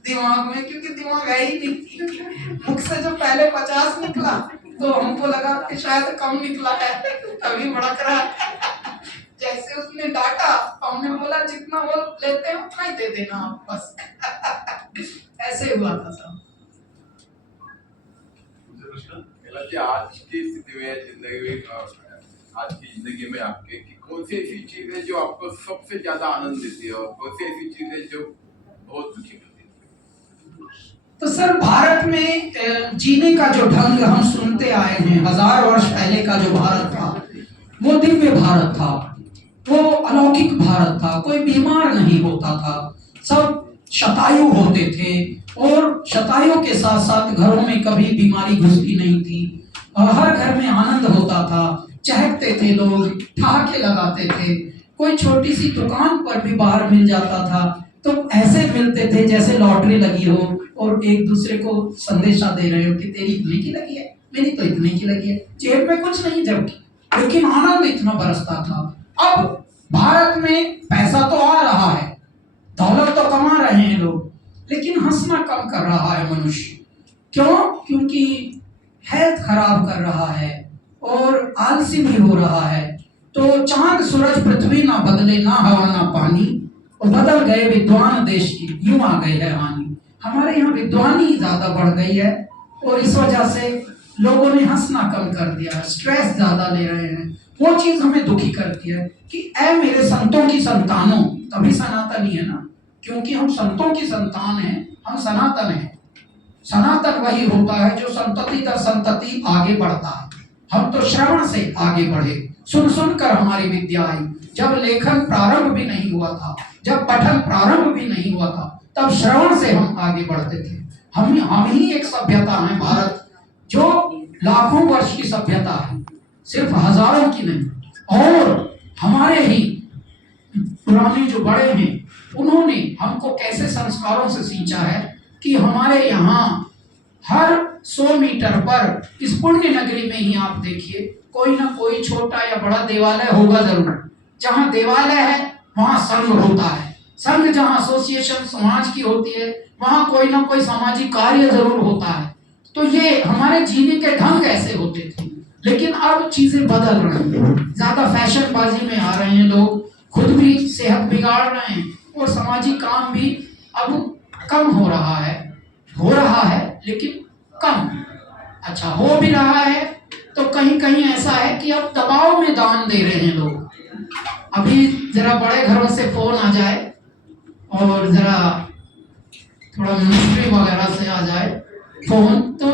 दिमाग में, क्योंकि दिमाग है ही नहीं। मुख से जो पहले 50 निकला तो हमको लगा कि शायद कम निकला है, तभी भड़क रहा है। जैसे उसने डांटा हमने बोला जितना वो लेते हैं उतना ही दे देना आप बस। ऐसे हुआ था सब। कि आज की स्थिति में जिंदगी में आज की जिंदगी में आपके कि कौन सी ऐसी चीज है जो आपको सबसे ज्यादा आनंद देती है और कौन सी ऐसी चीज है जो बहुत दुखी करती है? तो सर भारत में जीने का जो ढंग हम सुनते आए हैं, 1000 वर्ष पहले का जो भारत था वो दिव्य भारत था, वो अलौकिक भारत था। कोई बीमार नहीं होता था, सब शतायु होते थे और शतायु के साथ साथ घरों में कभी बीमारी घुसती नहीं थी। हर घर में आनंद होता था, चहकते थे लोग, ठहाके लगाते थे। कोई छोटी सी दुकान पर भी बाहर मिल जाता था तो ऐसे मिलते थे जैसे लॉटरी लगी हो और एक दूसरे को संदेशा दे रहे हो कि तेरी इतने की लगी है, मेरी तो इतने की लगी है। जेब में कुछ नहीं जबकि, लेकिन आनंद इतना बरसता था। अब भारत में पैसा तो आ रहा है, दौलत तो कमा रहे हैं लोग, लेकिन हंसना कम कर रहा है मनुष्य। क्यों? क्योंकि हेल्थ खराब कर रहा है और आलसी भी हो रहा है। तो चांद सूरज पृथ्वी ना बदले, ना हवा ना पानी, और बदल गए विद्वान देश की, यूं आ गई है हानि। हमारे यहाँ विद्वानी ज्यादा बढ़ गई है और इस वजह से लोगों ने हंसना कम कर दिया, स्ट्रेस ज्यादा ले रहे हैं। वो चीज हमें दुखी करती है कि ऐ मेरे संतों की संतानों, तभी सनातनी है ना, क्योंकि हम संतों की संतान हैं, हम सनातन हैं। सनातन वही होता है जो संतति दर संतति आगे बढ़ता है। हम तो श्रवण से आगे बढ़े, सुन सुन कर हमारी विद्या आई। जब लेखन प्रारंभ भी नहीं हुआ था, जब पठन प्रारंभ भी नहीं हुआ था, तब श्रवण से हम आगे बढ़ते थे। हम ही एक सभ्यता है भारत, जो लाखों वर्ष की सभ्यता है, सिर्फ हजारों की नहीं। और हमारे ही पुराने जो बड़े हैं उन्होंने हमको कैसे संस्कारों से सींचा है कि हमारे यहाँ हर 100 मीटर पर, इस पुण्य नगरी में ही आप देखिए, कोई ना कोई छोटा या बड़ा देवालय होगा जरूर। जहाँ देवालय है वहाँ संघ होता है, संघ जहाँ एसोसिएशन समाज की होती है वहाँ कोई ना कोई सामाजिक कार्य जरूर होता है। तो ये हमारे जीने के ढंग ऐसे होते थे, लेकिन अब चीजें बदल रही हैं, ज्यादा फैशनबाजी में आ रहे हैं लोग, खुद भी सेहत बिगाड़ रहे हैं और सामाजिक काम भी अब कम हो रहा है लेकिन कम। अच्छा हो भी रहा है तो कहीं कहीं ऐसा है कि अब दबाव में दान दे रहे हैं लोग। अभी जरा बड़े घरों से फोन आ जाए और जरा थोड़ा मिनिस्ट्री वगैरह से आ जाए फोन, तो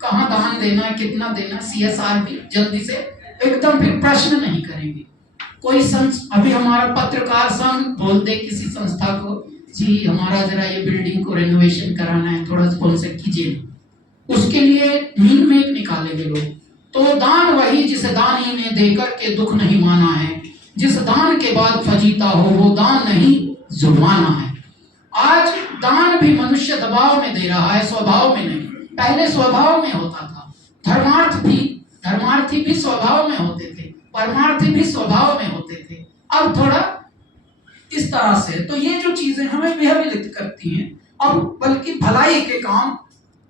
कहाँ दान देना है, कितना देना, CSR भी जल्दी से एकदम फिर प्रश्न नहीं करेंगे। कोई अभी हमारा पत्रकार संघ बोल दे किसी संस्था को, जी हमारा जरा ये बिल्डिंग को रेनोवेशन कराना है, थोड़ा स्पॉन्सर कीजिए, उसके लिए मीन में निकालेंगे लोग। तो दान वही जिसे दानी ने देकर के दुख नहीं माना है, जिस दान के बाद फजीता हो वो दान नहीं जुर्माना है। आज दान भी मनुष्य दबाव में दे रहा है, स्वभाव में नहीं। पहले स्वभाव में होता था, धर्मार्थी भी स्वभाव में होते थे, परमार्थी भी स्वभाव में होते थे। अब थोड़ा इस तरह से, तो ये जो चीजें हमें विचलित करती हैं। अब बल्कि भलाई के काम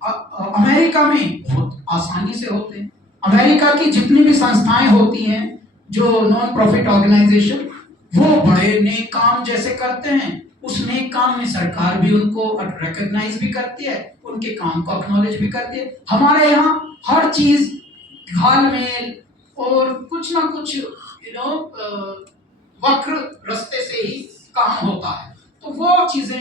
अमेरिका में बहुत आसानी से होते हैं। अमेरिका की जितनी भी संस्थाएं होती हैं जो नॉन प्रॉफिट ऑर्गेनाइजेशन, वो बड़े नेक काम जैसे करते हैं, उस नेक काम में सरकार भी उनको रिकॉग्नाइज भी करती है, उनके काम को एक्नॉलेज भी करती है। हमारे यहाँ हर चीज घालमेल और कुछ ना कुछ वक्र रास्ते से ही काम होता है। तो वो चीजें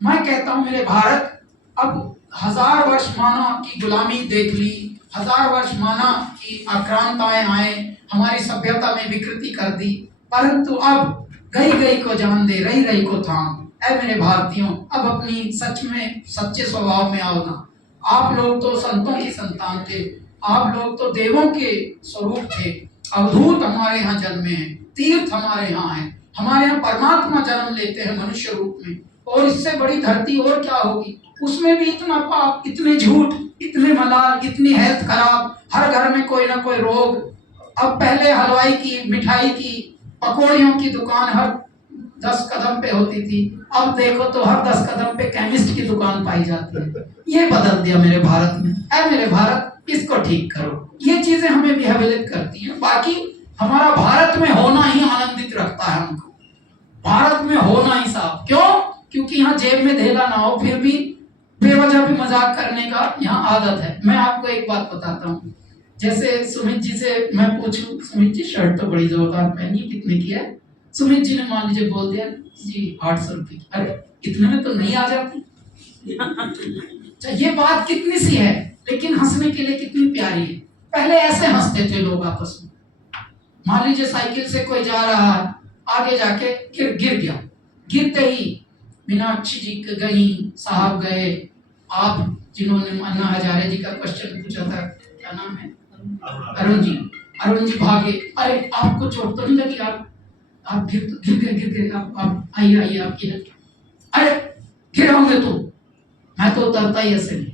मैं कहता हूँ, मेरे भारत अब 1000 वर्ष मानव की गुलामी देख ली, 1000 वर्ष मानव की आक्रांताएं आए, हमारी सभ्यता में विकृति कर दी, परंतु अब गई गई को जान दे, रही रही को थाम। ऐ मेरे भारतीयों, अब अपनी सच में सच्चे स्वभाव में आओ ना। आप लोग तो संतों की संतान थे, आप लोग तो देवों के स्वरूप थे, अवधूत हमारे यहाँ जन्मे हैं, तीर्थ हमारे यहाँ है, हमारे यहाँ परमात्मा जन्म लेते हैं मनुष्य रूप में, और इससे बड़ी धरती और क्या होगी। उसमें भी इतना पाप, इतने झूठ, इतने मलाल, इतनी हेल्थ खराब, हर घर में कोई ना कोई रोग। अब पहले हलवाई की, मिठाई की, पकौड़ियों की दुकान हर 10 कदम पे होती थी, अब देखो तो हर 10 कदम पे केमिस्ट की दुकान पाई जाती है। ये बदल दिया मेरे भारत में। ऐ मेरे भारत, इसको ठीक करो। ये चीजें हमें विचलित करती हैं। बाकी हमारा भारत में होना ही आनंदित रखता है हमको, भारत में होना ही साहब। क्यों? क्योंकि यहाँ जेब में धेला ना हो, फिर भी बेवजह भी मजाक करने का यहाँ आदत है। मैं आपको एक बात बताता हूँ, जैसे सुमित जी से मैं पूछूं, सुमित जी शर्ट तो बड़ी जोरदार पहनी, कितने की है? सुमित जी ने मान लीजिए बोल दिया जी 800 रुपये की। अरे इतने में तो नहीं आ जाती। ये बात कितनी सी है, लेकिन हंसने के लिए कितनी प्यारी है। पहले ऐसे हंसते थे लोग आपस में। मान लीजिए साइकिल से कोई जा रहा है, आगे जाके गिर गया, गिरते ही मीनाक्षी जी गई, साहब गए, आप जिन्होंने अन्ना हजारे जी का क्वेश्चन पूछा था, क्या नाम है, अरुण जी भागे, अरे आपको चोट तो नहीं लगी? आप गिर गए, आप आइए आपकी है। अरे गिर होंगे तो मैं तो उतरता ही ऐसे नहीं।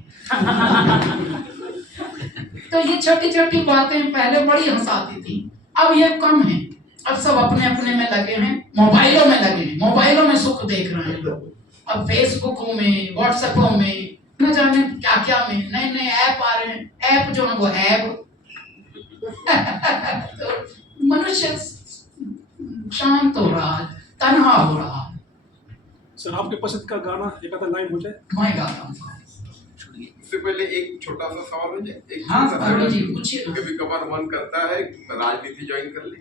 तो ये छोटी छोटी बातें पहले बड़ी हंसाती थी, अब ये कम है। अब सब अपने अपने में लगे हैं, मोबाइलों में लगे हैं, मोबाइलों में सुख देख रहे हैं लोग। अब फेसबुकों में, व्हाट्सएपों में, न जाने क्या क्या में नए नए ऐप आ रहे हैं, ऐप जो है वो ऐप। तो मनुष्य शांत हो रहा है, तन्हा हो रहा है। सर आपके पसंद का गाना एक आधा लाइन हो जाए? मैं गाता हूँ। उससे पहले एक छोटा सा सवाल हो जाए। एक हाँ छोटा सा अरुण जी सवाल। पूछिए ना। कभी कभार मन करता है राजनीति ज्वाइन कर ले?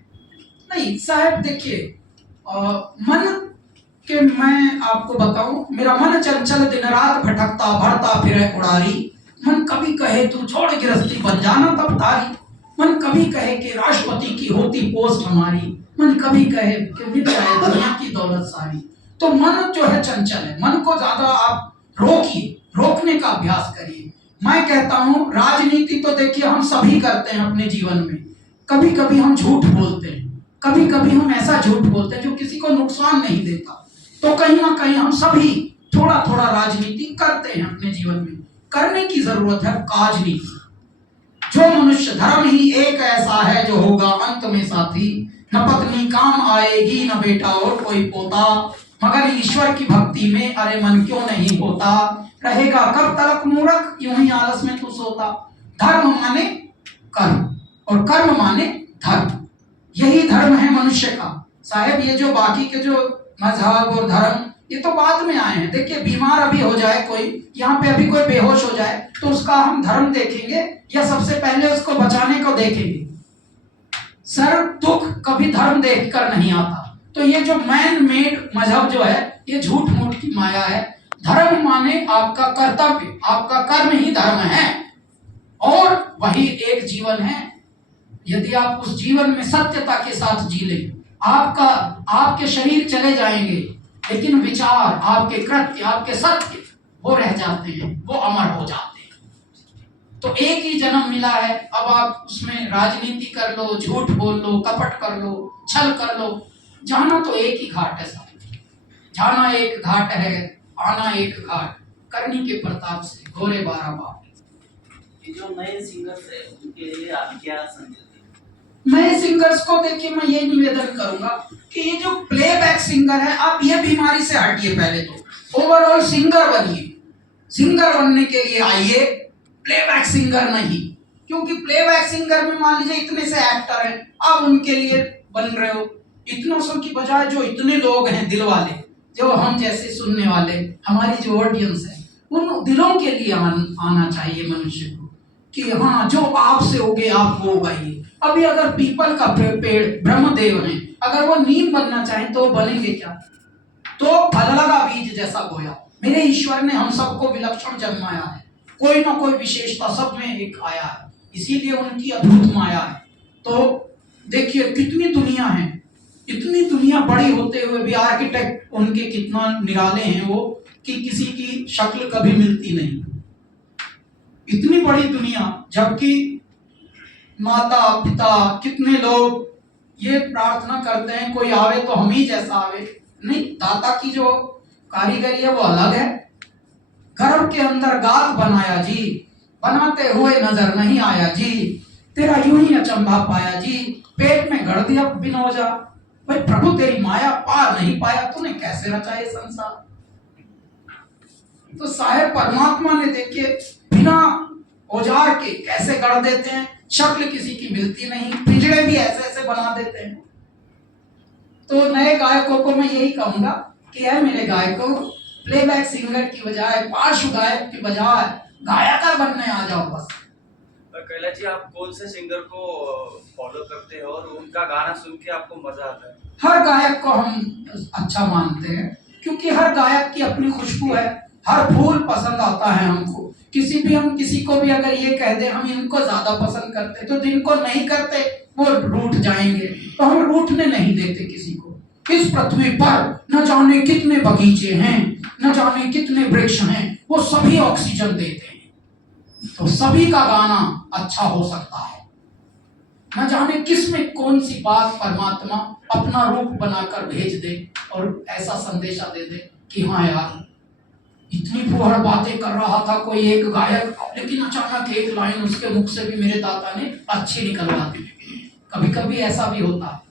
नहीं साहब, देखिए मन के मैं आपको बताऊं, मेरा मन चंचल दिन रात भटकता भरता फिरे उड़ारी। मन कभी कहे तू छोड़ गृहस्थी बन जाना तब तारी। मन कभी कहे कि राष्ट्रपति की होती पोस्ट हमारी। मन कभी कहे कि मिल जाए दुनिया की दौलत सारी। तो मन जो है चंचल है, मन को ज्यादा आप रोकिए, रोकने का अभ्यास करिए। मैं कहता हूं राजनीति तो देखिए हम सभी करते हैं अपने जीवन में। कभी कभी हम झूठ बोलते हैं, कभी कभी हम ऐसा झूठ बोलते हैं जो किसी को नुकसान नहीं देता। तो कहीं ना कहीं हम सभी थोड़ा थोड़ा राजनीति करते हैं अपने जीवन में। करने की जरूरत है राजनीति। जो मनुष्य धर्म ही एक ऐसा है जो होगा अंत में साथी। न पत्नी काम आएगी न बेटा और कोई पोता, मगर ईश्वर की भक्ति में अरे मन क्यों नहीं होता। रहेगा कब तलक मूर्ख यूं ही आलस में तू सोता। धर्म माने कर्म और कर्म माने धर्म, यही धर्म है मनुष्य का। साहब ये जो बाकी के जो मजहब और धर्म ये तो बाद में आए हैं। देखिए बीमार अभी हो जाए कोई, यहाँ पे अभी कोई बेहोश हो जाए तो उसका हम धर्म देखेंगे या सबसे पहले उसको बचाने को देखेंगे? सर दुख कभी धर्म देखकर नहीं आता। तो ये जो मैन मेड मजहब जो है ये झूठ मूठ की माया है। धर्म माने आपका कर्तव्य, आपका कर्म ही धर्म है और वही एक जीवन है। यदि आप उस जीवन में सत्यता के साथ जी लें, आपके शरीर चले जाएंगे लेकिन विचार, आपके कृत्य, आपके सत्य वो रह जाते हैं, वो अमर हो जाते हैं। तो एक ही जन्म मिला है, अब आप उसमें राजनीति कर लो, झूठ बोल लो, कपट कर लो, छल कर लो, जाना तो एक ही घाट है साहब। जाना एक घाट है, आना एक घाट, करनी के प्रताप से घोरे 12 बाट। ये जो नए सिंगर्स है उनके लिए आप क्या संदेश देंगे? नए सिंगर्स को देखिए मैं ये निवेदन करूंगा कि ये जो प्लेबैक सिंगर है, आप ये बीमारी से हटिए। पहले तो ओवरऑल सिंगर बनिए। सिंगर बनने के लिए आइए, प्लेबैक सिंगर नहीं। क्योंकि प्लेबैक सिंगर में मान लीजिए इतने से एक्टर हैं, आप उनके लिए बन रहे हो। इतनों सौ की बजाय जो इतने लोग हैं दिल वाले, जो हम जैसे सुनने वाले, हमारी जो ऑडियंस है, उन दिलों के लिए आना चाहिए मनुष्य को कि हाँ जो आपसे होगे आप वो गाइए। अभी अगर पीपल का पेड़ ब्रह्मदेव है, अगर वो नीम बनना चाहे तो बनेंगे क्या? तो फल लगा बीज जैसा बोया। मेरे ईश्वर ने हम सबको विलक्षण जन्माया है, कोई ना कोई विशेषता सब में एक आया है, इसीलिए उनकी अद्भुत माया है। तो देखिए कितनी दुनिया है, इतनी दुनिया बड़ी होते हुए भी आर्किटेक्ट उनके कितना निराले हैं वो कि किसी की शक्ल कभी मिलती नहीं। इतनी बड़ी दुनिया, जबकि माता पिता कितने लोग ये प्रार्थना करते हैं कोई आवे तो हम ही जैसा आवे। नहीं, दाता की जो कारीगरी है वो अलग है। गर्भ के अंदर गात बनाया जी, बनाते हुए नजर नहीं आया जी, तेरा यूं ही अचंभा पाया जी, पेट में गढ़ दिया बिनौजा। भाई प्रभु तेरी माया पार नहीं पाया, तूने कैसे रचा ये संसार? तो साहेब परमात्मा ने देखिए बिना औजार के कैसे गढ़ देते हैं। शक्ल किसी की मिलती नहीं, पिंजड़े भी ऐसे ऐसे बना देते हैं। तो नए गायकों को मैं यही कहूंगा कि है मेरे गायकों, प्लेबैक सिंगर की बजाय, पार्श्व गायक की बजाय गायकार बनने आ जाओ बस। कैलाश जी, आप कौन से सिंगर को फॉलो करते हो और उनका गाना सुन के आपको मजा आता है? हर गायक को हम अच्छा मानते हैं, क्योंकि हर गायक की अपनी खुशबू है। हर फूल पसंद आता है हमको। हम किसी को भी अगर ये कह दे हम इनको ज्यादा पसंद करते, तो जिनको नहीं करते वो रूठ जाएंगे। तो हम रूठने नहीं देते किसी को। इस पृथ्वी पर न जाने कितने बगीचे हैं, न जाने कितने वृक्ष हैं, वो सभी ऑक्सीजन देते हैं। तो सभी का गाना अच्छा हो सकता है। न जाने किस में कौन सी बात परमात्मा अपना रूप बनाकर भेज दे और ऐसा संदेशा दे दे कि हाँ यार, इतनी फुहड़ बातें कर रहा था कोई एक गायक, लेकिन अचानक एक लाइन उसके मुख से भी मेरे दाता ने अच्छी निकलवा दी। कभी कभी ऐसा भी होता है।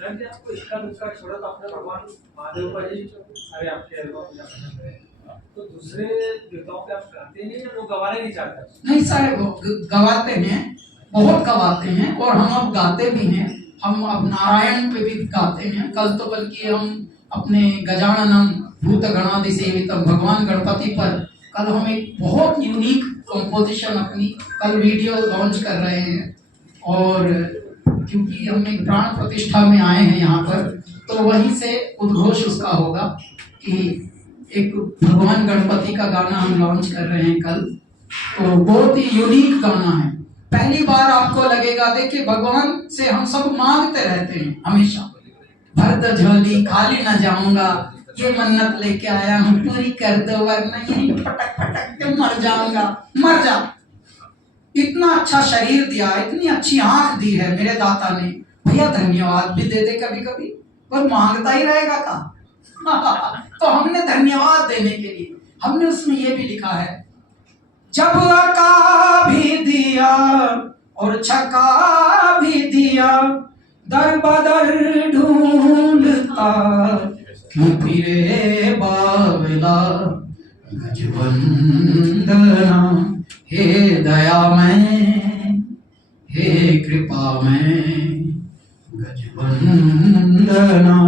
आपको इसका दूसरा छोड़ा तो अपने भगवान महादेव का ही सारे आपके एल्बम में, तो दूसरे देवताओं पे आप गाते नहीं या वो गवाने नहीं चाहते? नहीं सर, गवाते हैं, बहुत गवाते हैं, और हम अब गाते भी हैं। हम अब नारायण पे भी गाते हैं। कल तो बल्कि हम अपने गजाननम भूत गणादि सेवितम भगवान गणपति पर कल हम एक बहुत यूनिक कंपोजिशन अपनी कल वीडियो लॉन्च कर रहे हैं। और क्योंकि हम एक प्राण प्रतिष्ठा में आए हैं यहाँ पर, तो वहीं से उद्घोष उसका होगा कि एक भगवान गणपति का गाना हम लॉन्च कर रहे हैं कल। तो बहुत ही यूनिक गाना है। पहली बार आपको लगेगा, देखिए भगवान से हम सब मांगते रहते हैं हमेशा, भर द झोली खाली ना जाऊंगा, ये मन्नत लेके आया हूँ पूरी कर दो वरना यहीं पटक पटक के मर जाऊंगा। मर जा। इतना अच्छा शरीर दिया, इतनी अच्छी आंख दी है मेरे दाता ने, भैया धन्यवाद भी दे दे कभी कभी, पर मांगता ही रहेगा का। तो हमने धन्यवाद देने के लिए हमने उसमें ये भी लिखा है, जब अका भी दिया और छका भी दिया, दर बदर ढूंढता क्यों फिरे बावला, गजवंदना हे दया में, हे कृपा में, गजवंदना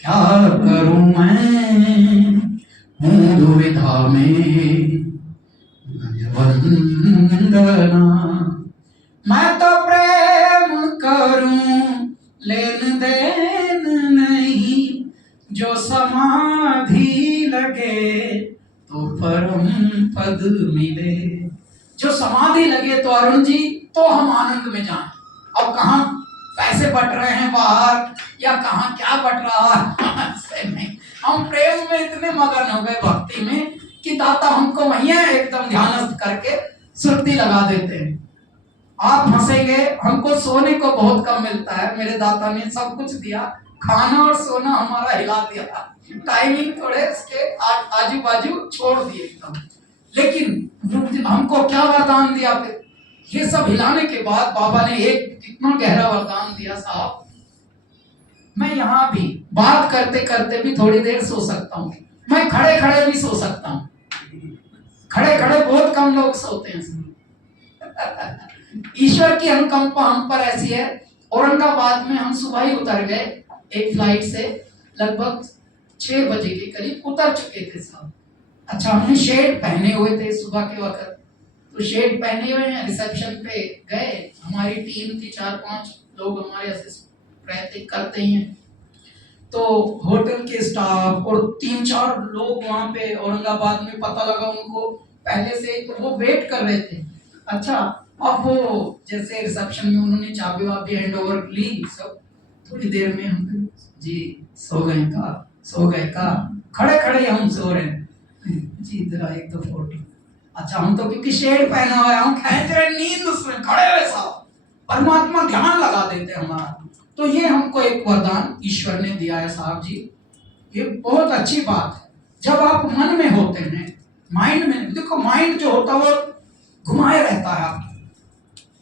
क्या करूं मैं, हूँ दुविधा में, गजवंदना। मैं तो प्रेम करूं लेन देन नहीं, जो समाधि लगे तो परम पद मिले। जो समाधि लगे तो अरुण जी, तो हम आनंद में जाएं। अब कहाँ पैसे बट रहे हैं बाहर, या कहाँ क्या बट रहा है, हम प्रेम में इतने मगन हो गए भक्ति में कि दाता हमको वहीं एकदम ध्यानस्थ करके सुरती लगा देते हैं। आप हंसेंगे, हमको सोने को बहुत कम मिलता है। मेरे दाता ने सब कुछ दिया, खाना और सोना हमारा हिला दिया, टाइमिंग थोड़े इसके आजू बाजू छोड़ दिए एकदम। लेकिन हमको क्या वरदान दिया फिर, ये सब हिलाने के बाद बाबा ने एक कितना गहरा वरदान दिया साहब। मैं यहाँ भी बात करते करते भी थोड़ी देर सो सकता हूँ, मैं खड़े खड़े भी सो सकता हूँ। खड़े खड़े बहुत कम लोग सोते हैं। ईश्वर की अनुकंपा हम पर ऐसी है। औरंगाबाद में हम सुबह ही उतर गए, एक फ्लाइट से लगभग 6 बजे के करीब उतर चुके थे साहब। अच्छा, हमने शेड पहने हुए थे सुबह के वक्त, तो शेड पहने हुए हैं, रिसेप्शन पे गए। हमारी टीम थी 4-5 लोग, हमारे असिस्टेंट रहते करते ही हैं। तो होटल के स्टाफ और 3-4 लोग वहाँ पे औरंगाबाद में, पता लगा उनको पहले से, तो वो वेट कर रहे थे। अच्छा, अब वो जैसे रिसेप्शन में उन्होंने चाबी वाबी हैंड ओवर ली, सब थोड़ी देर में हम जी सो गए का, सो गए का, खड़े खड़े हम सो रहे हैं जी, जरा एक तो फोटो। अच्छा, हम तो क्योंकि शेड पहना हुआ है, हम खेच रहे नींद उसमें खड़े हुए साहब। परमात्मा ध्यान लगा देते हमारा। तो ये हमको एक वरदान ईश्वर ने दिया है साहब जी, ये बहुत अच्छी बात है। जब आप मन में होते हैं, माइंड में, देखो माइंड जो होता है वो घुमाए रहता है आपको।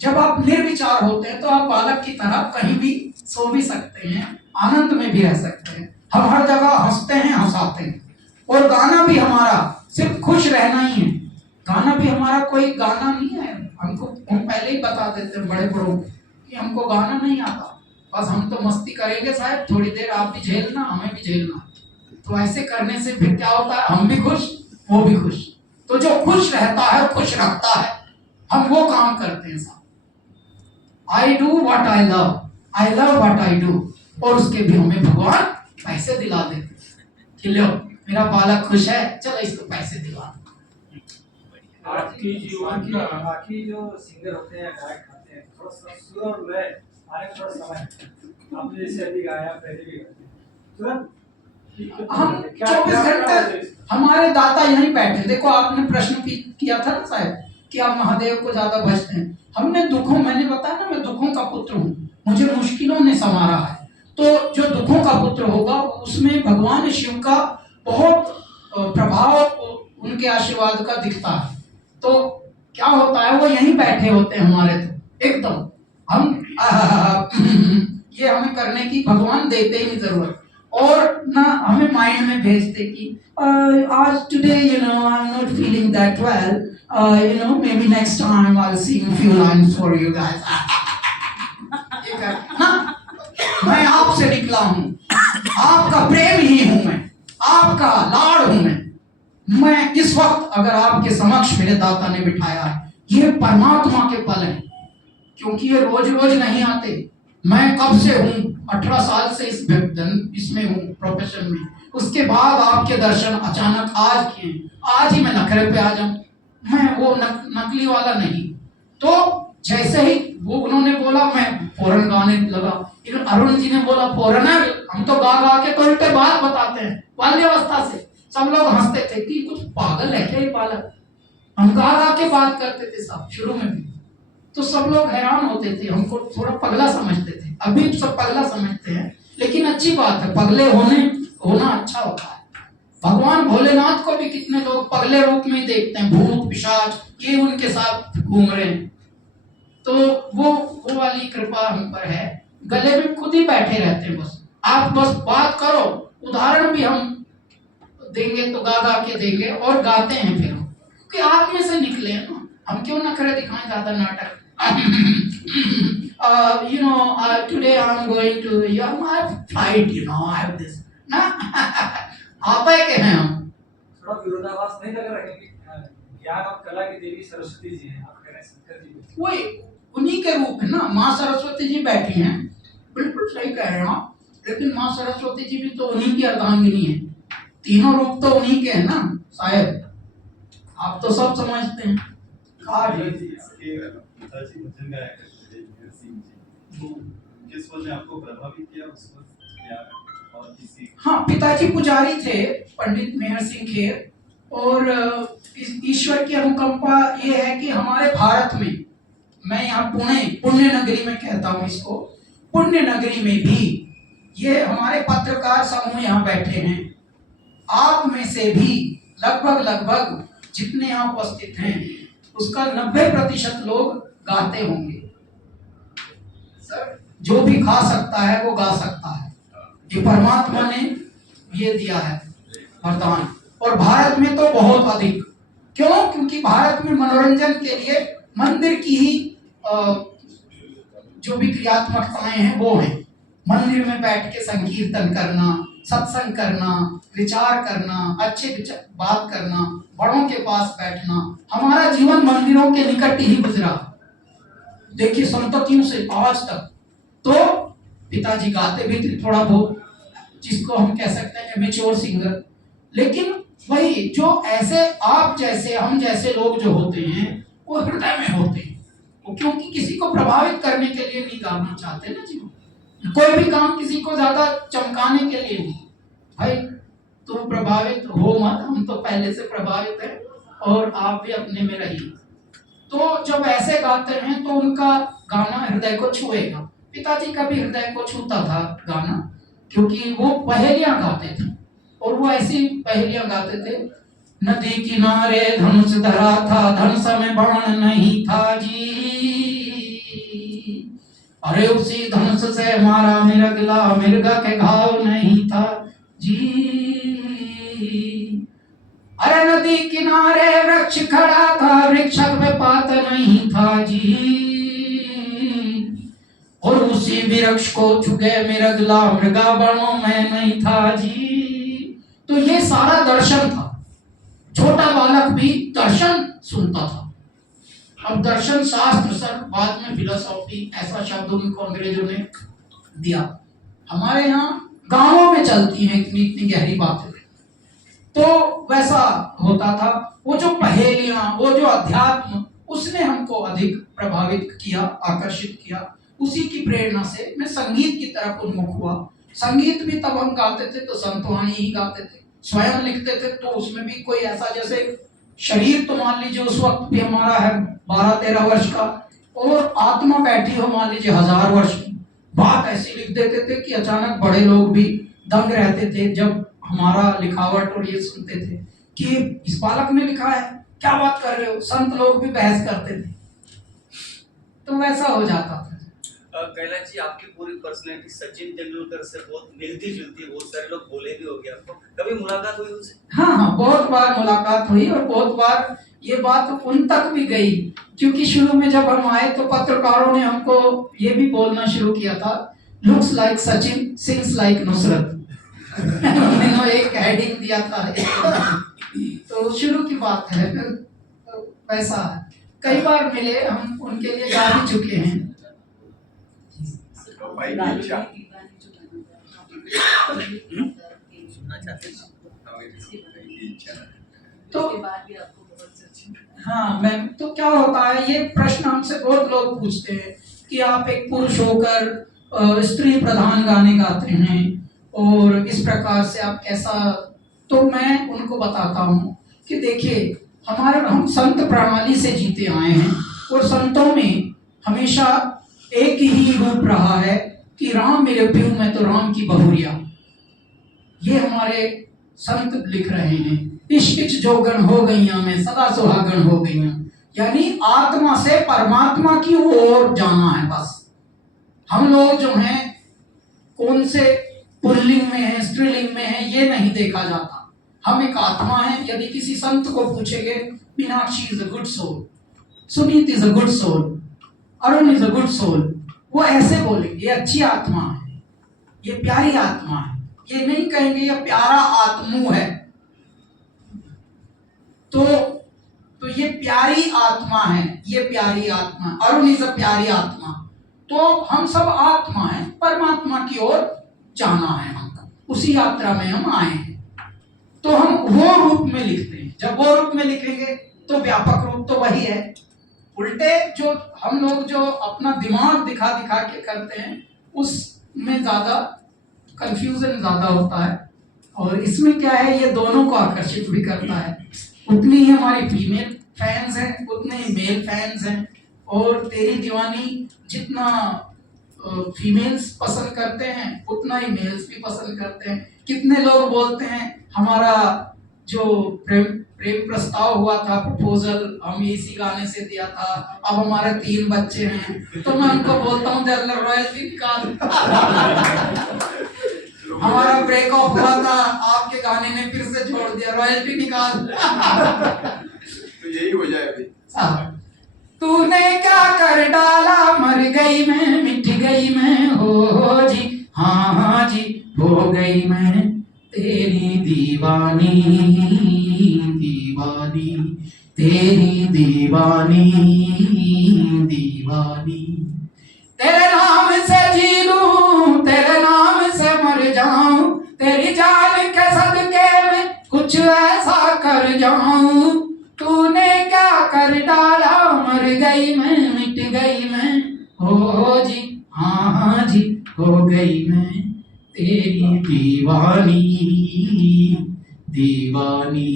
जब आप निर्विचार होते हैं तो आप बालक की तरह कहीं भी सो भी सकते हैं, आनंद में भी रह सकते हैं। हम हर जगह हंसते हैं, हंसाते हैं। और गाना भी हमारा सिर्फ खुश रहना ही है। गाना भी हमारा कोई गाना नहीं है हमको हम पहले ही बता देते हैं बड़े बड़ों को कि हमको गाना नहीं आता, बस हम तो मस्ती करेंगे साहब, थोड़ी देर आप भी झेलना हमें भी झेलना। तो ऐसे करने से फिर क्या होता है, हम भी खुश वो भी खुश। तो जो खुश रहता है खुश रखता है, हम वो काम करते हैं साहब। I do what I love what I do, और उसके भी हमें भगवान पैसे दिला देते कि लो मेरा बालक खुश है, चलो इसको पैसे दिला। आपकी जीवन का बाकी जो सिंगर होते हैं, गायक होते हैं, थोड़ा सा सुर और लय आने में थोड़ा समय लगता है। आपने जैसे अभी गाया, पहले भी गाते तुरंत हम 24 घंटे हमारे दाता यहीं बैठे। देखो आपने प्रश्न किया था ना साहब कि आप महादेव को ज्यादा भजते हैं। हमने दुखों, मैंने बताया ना मैं दुखों का पुत्र हूँ, मुझे मुश्किलों ने संवारा है। तो जो दुखों का पुत्र होगा उसमें भगवान शिव का बहुत प्रभाव उनके आशीर्वाद का दिखता है। तो क्या होता है, वो यहीं बैठे होते हैं हमारे, तो एकदम हम ये हमें करने की भगवान देते ही नहीं जरूरत, और ना हमें माइंड में भेजते कि आज today you know I am not feeling that well, you know may be next time I will sing few lines for you guys. ये कर ना, मैं आपसे निकला हूं, आपका प्रेम ही हूं मैं, आपका लाड़ हूं मैं इस वक्त अगर आपके समक्ष मेरे दाता ने बिठाया है, ये परमात्मा के पल हैं, क्योंकि ये रोज रोज नहीं आते। मैं कब से हूँ, 18 साल से इसमें हूँ प्रोफेशन में, उसके बाद आपके दर्शन अचानक आज किए, आज ही मैं नखरे पे आ जाऊं, मैं वो नकली वाला नहीं। तो जैसे ही वो उन्होंने बोला मैं फौरन गाने लगा। इवन अरुण जी ने बोला फौरन, हम तो गा गा के तो उल्टे बात बताते हैं बाल्यावस्था से। सब लोग हंसते थे कि कुछ पागल है क्या ये बालक, हम गा गा के बात करते थे सब शुरू में भी। तो सब लोग हैरान होते थे, हमको थोड़ा पगला समझते थे, अभी सब पगला समझते हैं, लेकिन अच्छी बात है, पगले होना अच्छा होता है। भगवान भोलेनाथ को भी कितने लोग पगले रूप में देखते हैं, भूत पिशाच ये उनके साथ घूम रहे हैं। तो वो वाली कृपा हम पर है, गले में खुद ही बैठे रहते हैं, बस आप बस बात करो, उदाहरण भी हम देंगे तो गा गा के देंगे और गाते हैं फिर हम, क्योंकि आप में से निकले हैं ना, हम क्यों ना करे दिखाएं ज्यादा नाटक। you know today I'm going to I have flight, you know I have this ना आप है के हैं हम। थोड़ा विरोधाभास नहीं लग रहा है कि ज्ञान और कला की देवी सरस्वती जी हैं, आप कह रहे हैं शंकर जी वही उन्हीं के रूप है ना, माँ सरस्वती जी बैठी हैं, बिल्कुल सही कह रहे हैं आप। लेकिन माँ सरस्वती जी भी तो उन्हीं की अर्धांगिनी है, तीनों रूप तो उन्हीं के हैं ना शायद, आप तो सब समझते हैं। पिताजी भजन गाया करते थे, मेहर सिंह जी, किस वजह ने आपको प्रभावित किया उस वक्त या और किसी? हाँ, पिताजी पुजारी थे पंडित मेहर सिंह खेर, और ईश्वर की अनुकंपा ये है कि हमारे भारत में, मैं यहाँ पुण्य नगरी में कहता हूँ इसको, पुण्य नगरी में भी ये हमारे पत्रकार समूह यहाँ बैठे हैं, आप में से भी लगभग जितने यहाँ उपस्थित हैं उसका 90% लोग गाते होंगे। सर जो भी गा सकता है वो गा सकता है, ये परमात्मा ने ये दिया है वरदान। और भारत में तो बहुत अधिक, क्यों? क्योंकि भारत में मनोरंजन के लिए मंदिर की ही जो भी क्रियात्मकताएं हैं वो हैं। मंदिर में बैठ के संकीर्तन करना, सत्संग करना, विचार करना, अच्छे बात करना, बड़ों के पास बैठना। हमारा जीवन मंदिरों के निकट ही गुजरा, देखिए संततियों से आज तक। तो पिताजी गाते भी थे थोड़ा बहुत, जिसको हम कह सकते हैं एमेच्योर सिंगर, लेकिन वही जो ऐसे आप जैसे हम जैसे लोग जो होते हैं वो हृदय में होते हैं, वो क्योंकि किसी को प्रभावित करने के लिए नहीं गाना चाहते ना जी, कोई भी काम किसी को ज्यादा चमकाने के लिए नहीं। भाई तुम प्रभावित हो मत, हम तो पहले से प्रभावित हैं और आप भी अपने में रहिए। तो जब ऐसे गाते हैं तो उनका गाना हृदय को छुएगा। पिताजी का भी हृदय को छूता था गाना, क्योंकि वो पहेलियां गाते थे, और वो ऐसी पहेलियां गाते थे, नदी किनारे धनुष धरा था, धनुष में बाण नहीं था जी, अरे उसी धनुष से मारा मिर्गला, मिर्गा के घाव नहीं था जी। अरे नदी नदी किनारे वृक्ष खड़ा था, वृक्षक में पात नहीं था जी, और उसी वृक्ष को चुके मृगला मृगा बणों में नहीं था जी। तो ये सारा दर्शन था। छोटा बालक भी दर्शन सुनता था। अब दर्शन शास्त्र सर, बाद में फिलोसॉफी ऐसा शब्द उनको अंग्रेजों ने दिया। हमारे यहाँ गांवों में चलती हैं इतनी इतनी गहरी बातें। तो वैसा होता था। वो जो पहेलियां, वो जो अध्यात्म, उसने हमको अधिक प्रभावित किया, आकर्षित किया। उसी की प्रेरणा से मैं संगीत की तरफ उन्मुख हुआ। संगीत भी तब हम गाते थे तो संतवाणी ही गाते थे, स्वयं लिखते थे तो उसमें भी कोई ऐसा, जैसे शरीर तो मान लीजिए उस वक्त भी हमारा है 12-13 वर्ष का, और आत्मा बैठी हो मान लीजिए 1000 वर्ष की। बात ऐसी लिख देते थे कि अचानक बड़े लोग भी दंग रहते थे जब हमारा लिखावट और ये सुनते थे कि इस बालक ने लिखा है, क्या बात कर रहे हो। संत लोग भी बहस करते थे। तो वैसा हो जाता था। कैलाश जी, आपकी पूरी पर्सनैलिटी सचिन तेंदुलकर से बहुत मिलती जुलती है। बहुत सारे लोग बोले भी होंगे आपको, कभी मुलाकात हुई उनसे? हाँ, बहुत बार मुलाकात हुई और बहुत बार ये बात उन तक भी गई, क्योंकि शुरू में जब हम आए तो पत्रकारों ने हमको ये भी बोलना शुरू किया था, looks like Sachin, sings like Nusrat. उन्होंने एक हेडिंग दिया था। तो शुरू की बात है। तो वैसा है। कई बार मिले हम, उनके लिए जा भी चुके हैं। भाई की इच्छा। तो हाँ, मैं तो क्या होता है, ये प्रश्न हमसे बहुत लोग पूछते हैं कि आप एक पुरुष होकर स्त्री प्रधान गाने गाते हैं और इस प्रकार से आप कैसा। तो मैं उनको बताता हूँ कि देखिए, हम संत प्रणाली से जीते आए हैं और संतों में हमेशा एक ही रूप रहा है कि राम मेरे प्यू में तो राम की बहुरिया। ये हमारे संत लिख रहे हैं। इश्क जोगन हो गईया में सदा सुहागन हो गईया, यानी आत्मा से परमात्मा की ओर जाना है बस। हम लोग जो हैं कौन से पुल्लिंग में है, स्त्रीलिंग में है, ये नहीं देखा जाता। हम एक आत्मा है। यदि किसी संत को पूछेंगे, Meenakshi is a good soul, Sunit is a good soul, Arun is a good soul, वो ऐसे बोलेंगे, ये अच्छी आत्मा है, ये प्यारी आत्मा है। ये नहीं कहेंगे ये प्यारा आत्मू है। तो ये प्यारी आत्मा है, ये प्यारी आत्मा, अरुण इज अ प्यारी आत्मा। तो हम सब आत्मा है, परमात्मा की ओर जाना है हमको, उसी यात्रा में हम आए हैं। तो हम वो रूप में लिखते हैं। जब वो रूप में लिखेंगे तो व्यापक रूप तो वही है। उल्टे जो हम लोग जो अपना दिमाग दिखा दिखा के करते हैं, उसमें ज्यादा कंफ्यूजन ज्यादा होता है। और इसमें क्या है, ये दोनों को आकर्षित भी करता है। उतनी ही हमारी फीमेल फैंस हैं, उतने ही मेल फैंस हैं। और तेरी दीवानी जितना फीमेल्स पसंद करते हैं, उतना ही मेल्स भी पसंद करते हैं। कितने लोग बोलते हैं हमारा जो प्रेम प्रस्ताव हुआ था, प्रपोजल, हम इसी गाने से दिया था, अब हमारे 3 बच्चे हैं। तो मैं उनको बोलता हूँ जल्द रॉयल्टी निकाल। हमारा ब्रेकअप हुआ था, आपके गाने ने फिर से छोड़ दिया, रॉयल्टी निकाल। तो यही हो जाए अभी। तूने क्या कर डाला, मर गई मैं, मिट गई मैं, हो जी, हाँ हाँ जी, हो गई मैं तेरी दीवानी, दीवानी, तेरी दीवानी, दीवानी। तेरे नाम से जी लूं, तेरे नाम से मर जाऊं, तेरी जान के सदके में कुछ ऐसा कर जाऊं। तूने क्या कर डाला, मर गई मैं, मिट गई मैं, हो जी, हाँ हाँ जी, हो गई मैं तेरी दीवानी, दीवानी।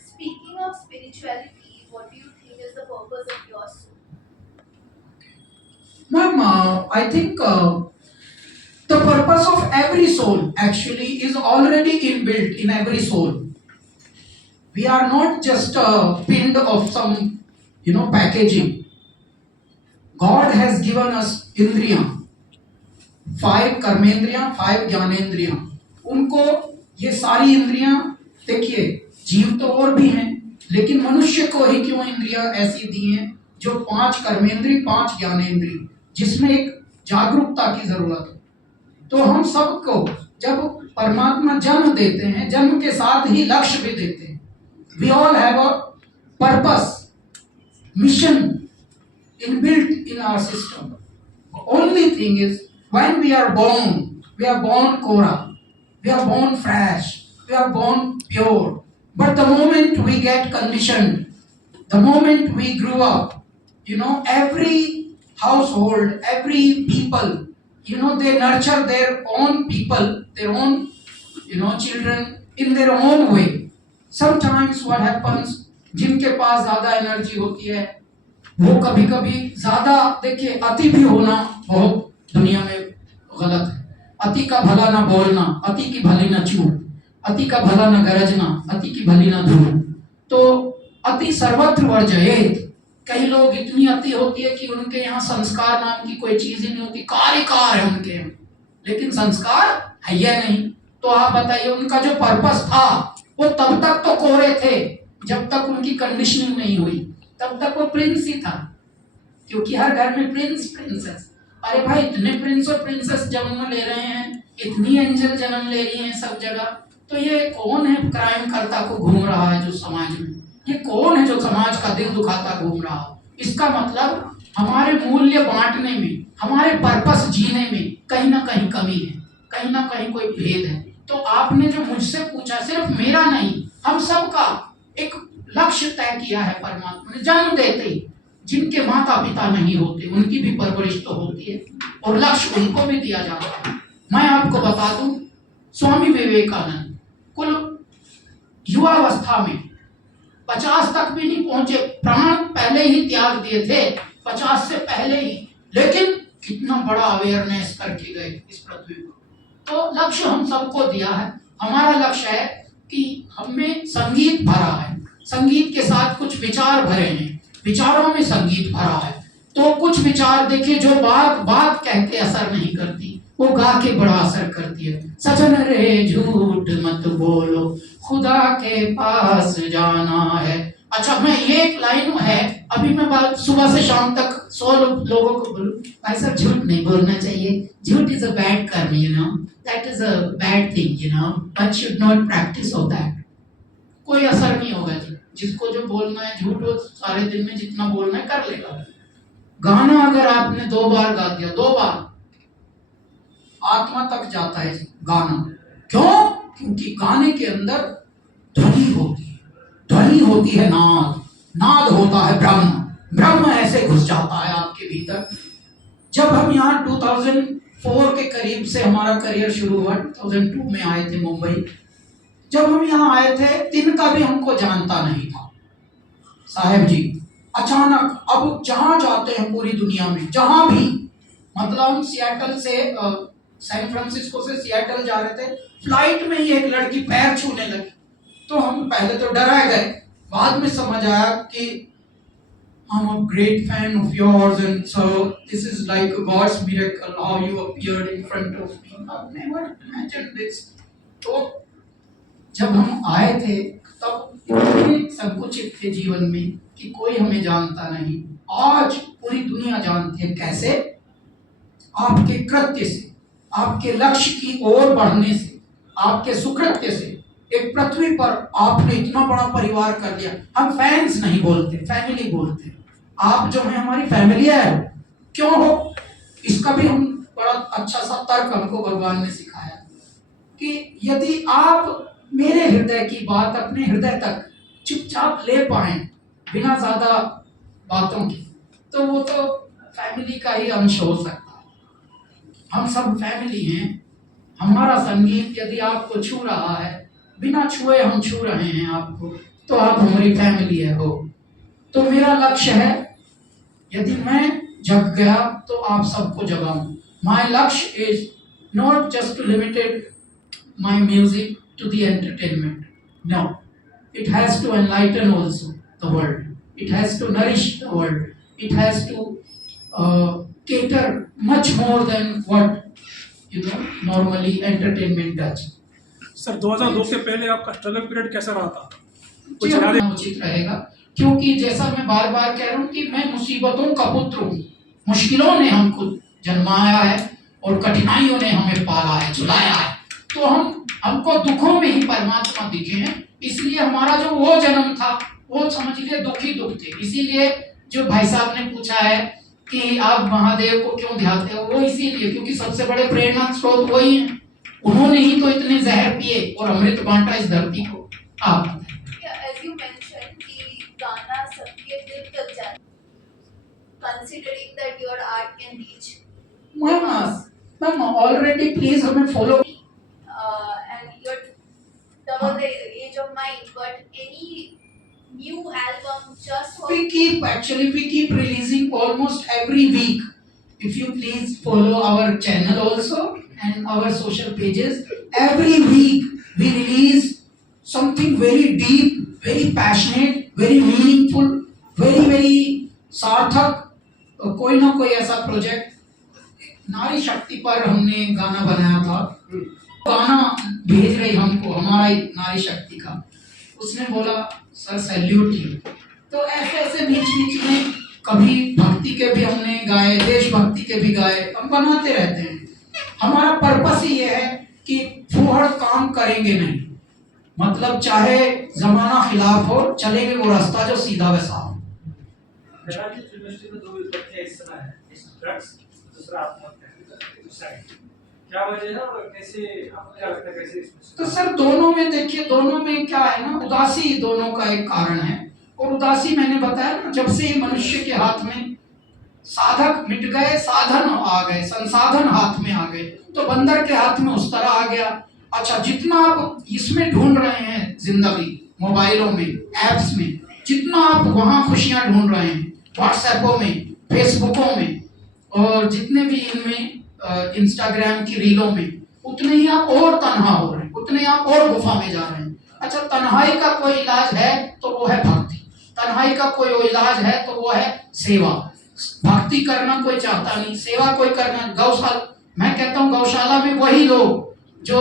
Speaking of spirituality, what do you think is the purpose of your soul? Ma'am, I think the purpose of every soul actually is already inbuilt in every soul. We are not just a pinned of some, packaging. God has given us इंद्रियां, 5 कर्मेंद्रियां, 5 ज्ञानेंद्रियां। उनको ये सारी इंद्रियां, देखिए जीव तो और भी हैं, लेकिन मनुष्य को ही क्यों इंद्रियां ऐसी दी हैं जो 5 कर्मेंद्रिय, 5 ज्ञानेंद्रिय, जिसमें एक जागरूकता की जरूरत है। तो हम सबको जब परमात्मा जन्म देते हैं, जन्म के साथ ही लक्ष्य भी देते हैं। We all have a purpose, mission inbuilt in our system. Only thing is, when we are born Kora, we are born fresh, we are born pure. But the moment we get conditioned, the moment we grew up, every household, every people, they nurture their own people, their own, children in their own way. Sometimes what happens, जिनके पास ज्यादा एनर्जी होती है वो कभी कभी ज्यादा, देखिए अति भी होना बहुत दुनिया में गलत है। अति का भला ना बोलना, अति की भली ना चूक, अति का भला ना गरजना, अति की भली ना धूल। तो अति सर्वत्र वर्जयेत। कई लोग इतनी अति होती है कि उनके यहाँ संस्कार नाम की कोई चीज ही नहीं होती, कार्यकार है उनके यहाँ, लेकिन संस्कार है या नहीं। तो आप बताइए, उनका जो पर्पस था वो तब तक तो कोरे थे जब तक उनकी कंडीशनिंग नहीं हुई, तब तक वो प्रिंस ही था, क्योंकि हर घर में प्रिंस प्रिंसेस। अरे भाई, इतने प्रिंस और प्रिंसेस जन्म ले रहे हैं, इतनी एंजल जन्म ले रही हैं सब जगह, तो ये कौन है क्राइम करता को घूम रहा है जो समाज में? ये कौन है जो समाज का दिल दुखाता घूम रहा है? इसका मतलब हमारे मूल्य बांटने में, हमारे पर्पस जीने में कहीं ना कहीं कमी है, कहीं ना कहीं कोई भेद है। तो आपने जो मुझसे पूछा, सिर्फ मेरा नहीं, हम सबका एक लक्ष्य तय किया है परमात्मा ने जन्म देते ही। जिनके माता पिता नहीं होते उनकी भी परवरिश तो होती है और लक्ष्य उनको भी दिया जाता है। मैं आपको बता दूं, स्वामी विवेकानंद कुल युवावस्था में 50 तक भी नहीं पहुंचे, प्राण पहले ही त्याग दिए थे 50 से पहले ही, लेकिन कितना बड़ा अवेयरनेस करके गए इस पृथ्वी को। तो लक्ष्य हम सबको दिया है। हमारा लक्ष्य है कि हमें संगीत भरा है, संगीत के साथ कुछ विचार भरे हैं, विचारों में संगीत भरा है। तो कुछ विचार देखिए, जो बात कह के असर नहीं करती, वो गा के बड़ा असर करती है। सजन रे झूठ मत बोलो, खुदा के पास जाना है। अच्छा, मैं ये एक लाइन है, अभी मैं बात सुबह से शाम तक 100 लोगों को बोलूं, भाई साहब झूठ नहीं बोलना चाहिए, झूठ इज अ बैड कर्म, that is a bad thing, but should not practice of that. कोई असर नहीं होगा जी। जिसको जो बोलना है झूठ, वो सारे दिन में जितना बोलना है कर लेगा। गाना अगर आपने 2 बार गा दिया, 2 बार, आत्मा तक जाता है जी गाना। क्यों? क्योंकि गाने के अंदर ध्वनि होती है, ध्वनि होती है नाद, नाद होता है ब्रह्म, ब्रह्म ऐसे घुस जाता है आपके भीतर। जब हम यहाँ 2004 के करीब से हमारा करियर शुरू हुआ, 2002 में आए थे मुंबई। जब हम यहाँ आए थे, तिनका भी हमको जानता नहीं था साहेब जी। अचानक अब जहां जाते हैं पूरी दुनिया में, जहां भी, मतलब हम सियाटल से सैन फ्रांसिस्को से सियाटल जा रहे थे, फ्लाइट में ही एक लड़की पैर छूने लगी। तो हम पहले तो डरा गए, बाद में समझ आया कि I'm a great fan of yours and so this is like God's miracle how you appeared in front of me. I've never imagined this. तो जब हम आए थे तब इतने संकुचित थे जीवन में कि कोई हमें जानता नहीं। आज पूरी दुनिया जानती है। कैसे? आपके कृत्य से, आपके लक्ष्य की ओर बढ़ने से, आपके सुकृत्य से। एक पृथ्वी पर आपने इतना बड़ा परिवार कर दिया। हम फैंस नहीं बोलते, फैमिली बोलते। आप जो है हमारी फैमिली है। क्यों हो? इसका भी हम बड़ा अच्छा सा तर्क हमको भगवान ने सिखाया कि यदि आप मेरे हृदय की बात अपने हृदय तक चुपचाप ले पाए बिना ज्यादा बातों की, तो वो तो फैमिली का ही अंश हो सकता है। हम सब फैमिली हैं। हमारा संगीत यदि आपको छू रहा है, बिना छुए हम छू रहे हैं आपको, तो आप हमारी फैमिली है हो। तो मेरा लक्ष्य है, यदि मैं जग गया तो आप सबको जगाऊं। माई लक्ष्य is not just limited my music to the entertainment. No, it has to enlighten also the world. It has to nourish the world. It has to cater much more than what normally entertainment does. Sir 2002 के पहले आपका स्ट्रगल पीरियड कैसा रहा था? जी, कुछ यादें? होना उचित रहेगा, क्योंकि जैसा मैं बार बार कह रहा हूँ कि मैं मुसीबतों का पुत्र हूँ। मुश्किलों ने हमको जन्माया है और कठिनाइयों ने हमें पाला है, झुलाया है। तो हमको दुखों में ही परमात्मा दिखे हैं, इसलिए हमारा जो वो जन्म था वो समझ लिए दुख ही दुख थे। इसीलिए जो भाई साहब ने पूछा है कि आप महादेव को क्यों ध्याते हो, वो इसीलिए क्योंकि सबसे बड़े प्रेरणा स्रोत वही हैं। उन्होंने ही तो इतने जहर पिए और अमृत बांटा इस धरती को। आप Yeah, as you mentioned कि गाना सबके दिल तक जाए, considering that your art can reach ma'am already please हमें follow. and you're double the age of mine, but any new album just for We keep releasing almost every week. If you please follow our channel also and our social pages, every week we release something very deep, very passionate, very meaningful, very सार्थक। कोई ना कोई ऐसा प्रोजेक्ट, नारी शक्ति पर हमने गाना बनाया था। गाना भेज रही हमको हमारा ही नारी शक्ति का, उसने बोला सर सैल्यूट यू। तो ऐसे बीच में कभी भक्ति के भी हमने गाए, देशभक्ति के भी गाए, हम बनाते रहते हैं। हमारा पर्पस ही ये है कि फूहड़ काम करेंगे नहीं, मतलब चाहे जमाना खिलाफ हो, चलेंगे वो रास्ता जो सीधा वैसा हो। इंडस्ट्री में दो विपत्तियां इस समय है, एक ड्रग्स, दूसरा आत्महत्या, सुसाइड। क्या वजह है और कैसे, आपको क्या लगता है कैसे इसमें? तो सर दोनों में देखिए, दोनों में क्या है ना, उदासी दोनों का एक कारण है। और उदासी मैंने बताया ना, जब से मनुष्य के हाथ में साधक मिट गए, साधन आ गए, संसाधन हाथ में आ गए, तो बंदर के हाथ में उस तरह आ गया। अच्छा, जितना आप इसमें ढूंढ रहे हैं जिंदगी, मोबाइलों में, एप्स में, जितना आप वहां खुशियां ढूंढ रहे हैं, व्हाट्सएपों में, फेसबुकों में, और जितने भी इनमें इंस्टाग्राम की रीलों में, उतने ही आप और तन्हा हो रहे हैं, उतने आप और गुफा में जा रहे हैं। अच्छा, तन्हाई का कोई इलाज है तो वो है भक्ति, तन्हाई का कोई इलाज है तो वो है सेवा। भक्ति करना कोई चाहता नहीं, सेवा कोई करना। गौशाला, मैं कहता हूँ गौशाला में वही लोग जो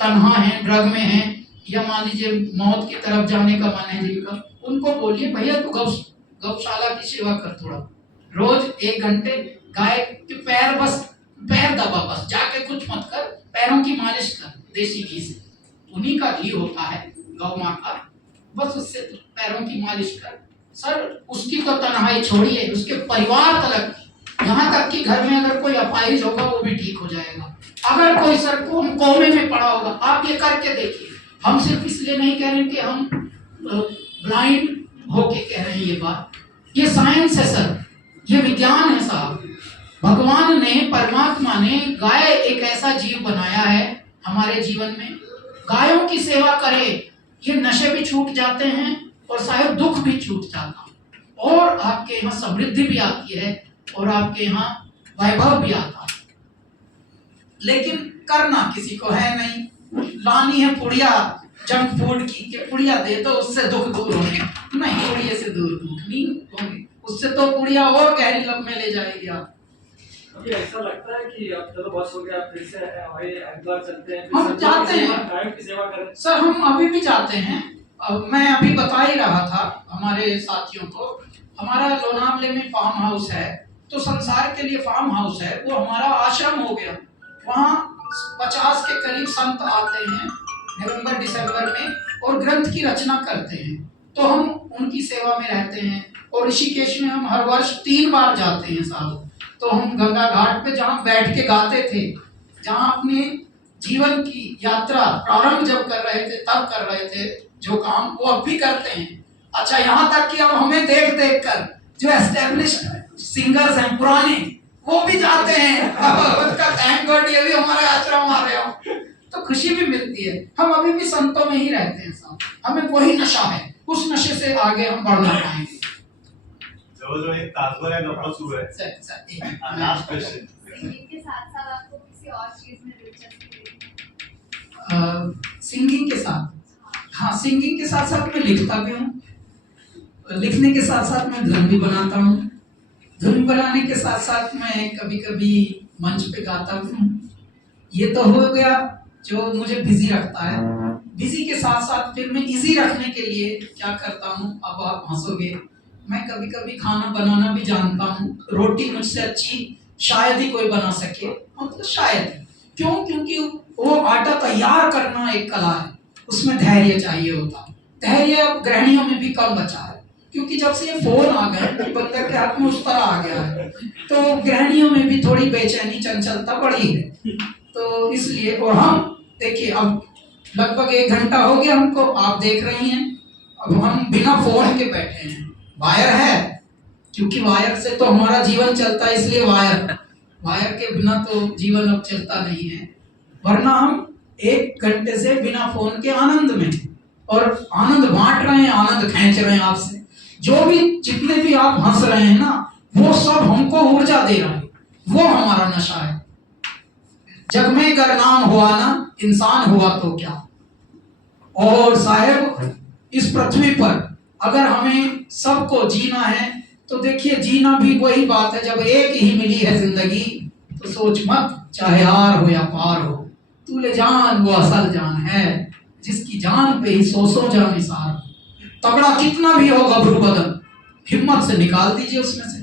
तन्हा हैं, ड्रग में हैं, या मान लीजिए मौत की तरफ जाने का मन है जिनका, उनको बोलिए भैया तू गौशाला की सेवा कर, थोड़ा रोज 1 घंटे गाय के पैर दबा, बस जाके कुछ मत कर, पैरों की मालिश कर देसी घी से, उन्हीं का घी होता है गौ माँ का, बस उससे पैरों की मालिश कर। सर उसकी तो तन्हाई छोड़िए, उसके परिवार तक, यहाँ तक कि घर में अगर कोई अपाहिज होगा वो भी ठीक हो जाएगा। अगर कोई सर कोमे में पड़ा होगा, आप ये करके देखिए। हम सिर्फ इसलिए नहीं कह रहे कि हम ब्लाइंड होके कह रहे हैं ये बात, ये साइंस है सर, ये विज्ञान है साहब। भगवान ने, परमात्मा ने गाय एक ऐसा जीव बनाया है हमारे जीवन में, गायों की सेवा करें, ये नशे भी छूट जाते हैं और शायद दुख भी छूट जाता है, और आपके यहाँ समृद्धि भी आती है और आपके यहाँ वैभव भी आता है। लेकिन करना किसी को है नहीं, लानी है पुड़िया जंक फूड की, पुड़िया दे तो उससे दुख दूर होंगे, नहीं पुड़िया से दूर दुख नहीं होंगे, उससे तो पुड़िया और गहरी लब में ले जाएगी आप। अभी ऐसा लगता है कि अब चलो बस हो गया, फिर से हरिद्वार चलते हैं, हम जाते हैं, गायों की सेवा करें। सर हम अभी भी जाते हैं। मैं अभी बता ही रहा था हमारे साथियों को, हमारा लोनावले में फार्म हाउस है, तो संसार के लिए फार्म हाउस है, वो हमारा आश्रम हो गया। वहाँ 50 के करीब संत आते हैं नवंबर दिसंबर में और ग्रंथ की रचना करते हैं, तो हम उनकी सेवा में रहते हैं। और ऋषिकेश में हम हर वर्ष 3 बार जाते हैं साहब। तो हम गंगा घाट पे जहाँ बैठ के गाते थे, जहाँ अपने जीवन की यात्रा प्रारंभ जब कर रहे थे, तब कर रहे थे जो काम, वो अब भी करते हैं। अच्छा, यहाँ तक कि अब हमें देख देख कर जो एस्टेब्लिश्ड सिंगर्स हैं पुराने, वो भी जाते हैं। उसका थैंक गॉड ये भी हमारे आश्रम आ रहे हो, तो खुशी भी मिलती है। हम अभी भी संतों में ही रहते हैं साहब, हमें वही नशा है, उस नशे से आगे हम बढ़ना पाएंगे। जवळजवळ 1 तासभर या गप्पा सुरू आहे। लास्ट क्वेश्चन, सिंगिंग के साथ-साथ आपको किसी और चीज में दिलचस्पी है? सिंगिंग के साथ, हाँ सिंगिंग के साथ साथ मैं लिखता भी हूँ, लिखने के साथ साथ मैं धुन भी बनाता हूँ, धुन बनाने के साथ साथ मैं कभी कभी मंच पे गाता हूँ। ये तो हो गया जो मुझे बिजी रखता है। बिजी के साथ साथ फिर मैं इजी रखने के लिए क्या करता हूँ, अब आप हंसोगे, मैं कभी कभी खाना बनाना भी जानता हूँ। रोटी मुझसे अच्छी शायद ही कोई बना सके, मतलब शायद ही। क्यों? क्योंकि वो आटा तैयार करना एक कला है, उसमें धैर्य चाहिए होता है। धैर्य अब गृहिणियों में भी कम बचा है, क्योंकि जब से ये फोन आ गए बंदर के हाथ में उस तरह आ गया है, तो गृहिणियों में भी थोड़ी बेचैनी चंचलता बढ़ी है। तो इसलिए, और हम देखिए अब लगभग 1 घंटा हो गया हमको, आप देख रही हैं, अब हम बिना फोन के बैठे हैं। वायर है, क्योंकि वायर से तो हमारा जीवन चलता है, इसलिए वायर के बिना तो जीवन अब चलता नहीं है। वरना हम 1 घंटे से बिना फोन के आनंद में, और आनंद बांट रहे हैं, आनंद खींच रहे हैं आपसे। जो भी जितने भी आप हंस रहे हैं ना, वो सब हमको ऊर्जा दे रहा है, वो हमारा नशा है। जग में गर नाम हुआ ना, इंसान हुआ तो क्या। और साहब, इस पृथ्वी पर अगर हमें सबको जीना है तो देखिए, जीना भी वही बात है, जब एक ही मिली है जिंदगी तो सोच मत, चाहे आर हो या पार हो, तूले जान वो असल जान है, जिसकी जान पे ही सौ जान निसार हो। तगड़ा कितना भी हो गभरू बदन, हिम्मत से निकाल दीजिए उसमें से,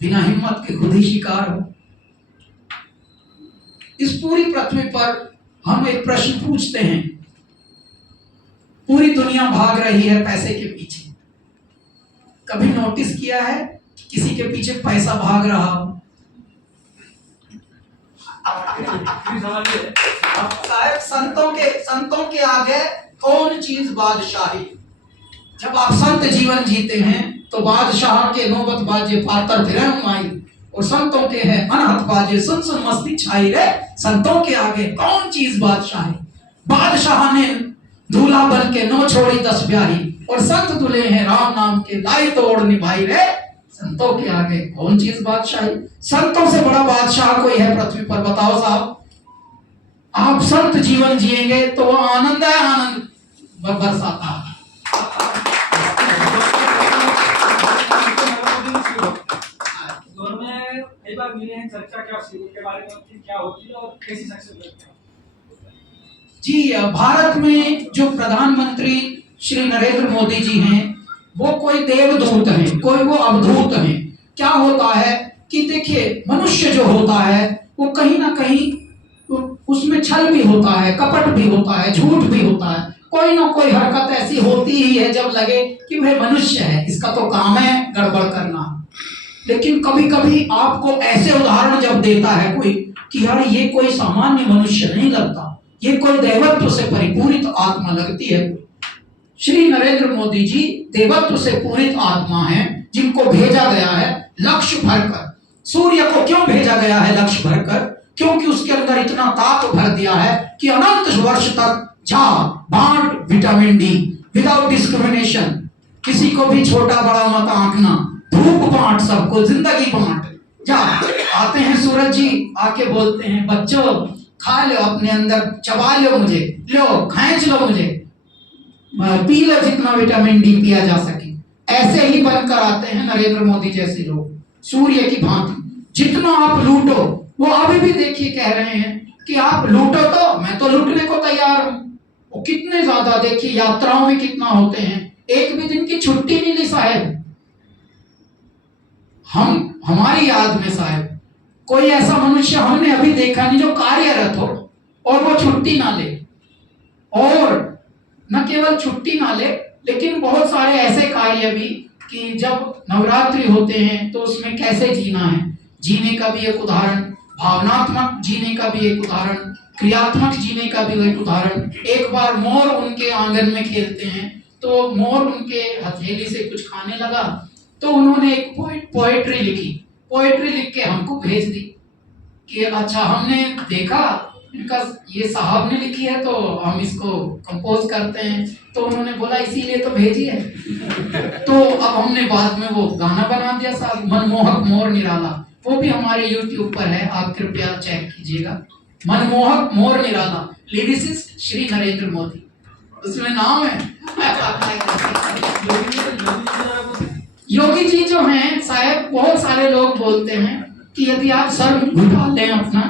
बिना हिम्मत के खुद ही शिकार हो। इस पूरी पृथ्वी पर हम एक प्रश्न पूछते हैं, पूरी दुनिया भाग रही है पैसे के पीछे। कभी नोटिस किया है किसी के पीछे पैसा भाग रहा हो? साहब, संतों के आगे कौन चीज बादशाही। जब आप संत जीवन जीते हैं तो बादशाह के नौबत बाजे पातर फिरे माई, और संतों के है अनहत बाजे सुन सुन मस्ती छाई रे। संतों के आगे कौन चीज बादशाही। बादशाह ने दूल्हा बन के 9 छोड़ी 10 ब्याही, और संत दुल्हे हैं राम नाम के लाई तोड़ निभाई रे। संतों के आगे कौन चीज बादशाही। संतों से बड़ा बादशाह कोई है पृथ्वी पर? बताओ साहब। आप संत जीवन जिएंगे तो वो आनंद है, आनंद बरसाता है। दोनों में कई बार मिले हैं, चर्चा क्या के बारे में क्या होती है और कैसी सक्सेस होती है? जी, भारत में जो प्रधानमंत्री श्री नरेंद्र मोदी जी हैं, वो कोई देवदूत हैं, कोई वो अवधूत हैं। क्या होता है कि देखिए, मनुष्य जो होता है वो कहीं ना कहीं उसमें छल भी होता है, कपट भी होता है, झूठ भी होता है। कोई ना कोई हरकत ऐसी होती ही है जब लगे कि वह मनुष्य है, इसका तो काम है गड़बड़ करना। लेकिन कभी कभी आपको ऐसे उदाहरण जब देता है कोई कि यार ये कोई सामान्य मनुष्य नहीं लगता, ये कोई देवत्व से परिपूरित आत्मा लगती है। श्री नरेंद्र मोदी जी देवत्व से पूरित आत्मा हैं, जिनको भेजा गया है लक्ष्य भरकर। सूर्य को क्यों भेजा गया है लक्ष्य भरकर? क्योंकि उसके अंदर इतना ताप भर दिया है कि अनंत वर्ष तक जा बांट विटामिन डी विदाउट डिस्क्रिमिनेशन। किसी को भी छोटा बड़ा मत आंकना, धूप बांट, सबको जिंदगी बांट। जा आते हैं सूरज जी, आके बोलते हैं बच्चों खा लो, अपने अंदर चबा लो, मुझे लो, खींच लो, मुझे पी लो जितना विटामिन डी पिया जा सके। ऐसे ही बनकर आते हैं नरेंद्र मोदी जैसे लोग, सूर्य की भांति। जितना आप लूटो, वो अभी भी देखिए कह रहे हैं कि आप लूटो तो मैं तो लूटने को तैयार हूं। वो कितने ज्यादा देखिए यात्राओं में कितना होते हैं, एक भी दिन की छुट्टी नहीं ली साहब। हम हमारी याद में साहब कोई ऐसा मनुष्य हमने अभी देखा नहीं जो कार्यरत हो और वो छुट्टी ना ले। और न केवल छुट्टी ना ले, लेकिन बहुत सारे ऐसे कार्य भी कि जब नवरात्रि होते हैं तो उसमें कैसे जीना है, जीने का भी एक उदाहरण, भावनात्मक जीने का भी एक उदाहरण, क्रियात्मक जीने का भी एक उदाहरण। एक बार मोर उनके आंगन में खेलते हैं तो मोर उनके हथेली से कुछ खाने लगा, तो उन्होंने एक पोएट्री लिखी। पोएट्री लिख के हमको भेज दी कि अच्छा हमने देखा इनका ये साहब ने लिखी है तो हम इसको कंपोज करते हैं। तो उन्होंने बोला इसीलिए तो भेजी है। तो अब हमने बाद में वो गाना बना दिया साहब, मनमोहक मोर निराला। वो भी हमारे YouTube पर है, आप कृपया चेक कीजिएगा। मनमोहक मोर निराला, लिरिसिस्ट श्री नरेंद्र मोदी, उसमें नाम है। योगी जी जो हैं, शायद बहुत सारे लोग बोलते हैं कि यदि आप सर घुटा लें अपना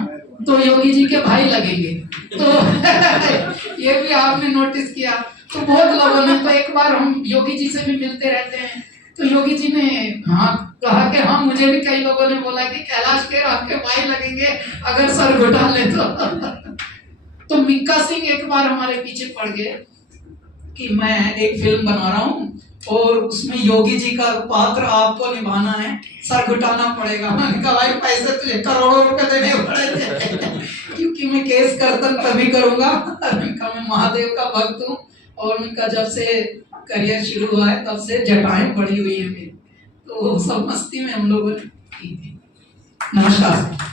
तो योगी जी के भाई लगेंगे, तो ये भी आपने नोटिस किया। तो बहुत लोगों ने, तो एक बार हम योगी जी से भी मिलते रहते हैं, तो योगी जी ने हाँ कहा कि हाँ, मुझे भी कई लोगों ने बोला कि कैलाश खेर आपके भाई लगेंगे अगर सर घुटा ले तो मिक्का सिंह एक बार हमारे पीछे पड़ गए कि मैं एक फिल्म बना रहा हूँ और उसमें योगी जी का पात्र आपको निभाना है, सर घुटाना पड़ेगा। मैंने कहा भाई पैसे तुझे करोड़ों रुपए देने पड़ेंगे क्योंकि मैं केस कर्तन तभी करूंगा। मैंने कहा मैं महादेव का भक्त हूँ और उनका जब से करियर शुरू हुआ है तब से जटाएं बढ़ी हुई है मेरी, तो सब मस्ती में हम लोगों ने की थी। नमस्कार।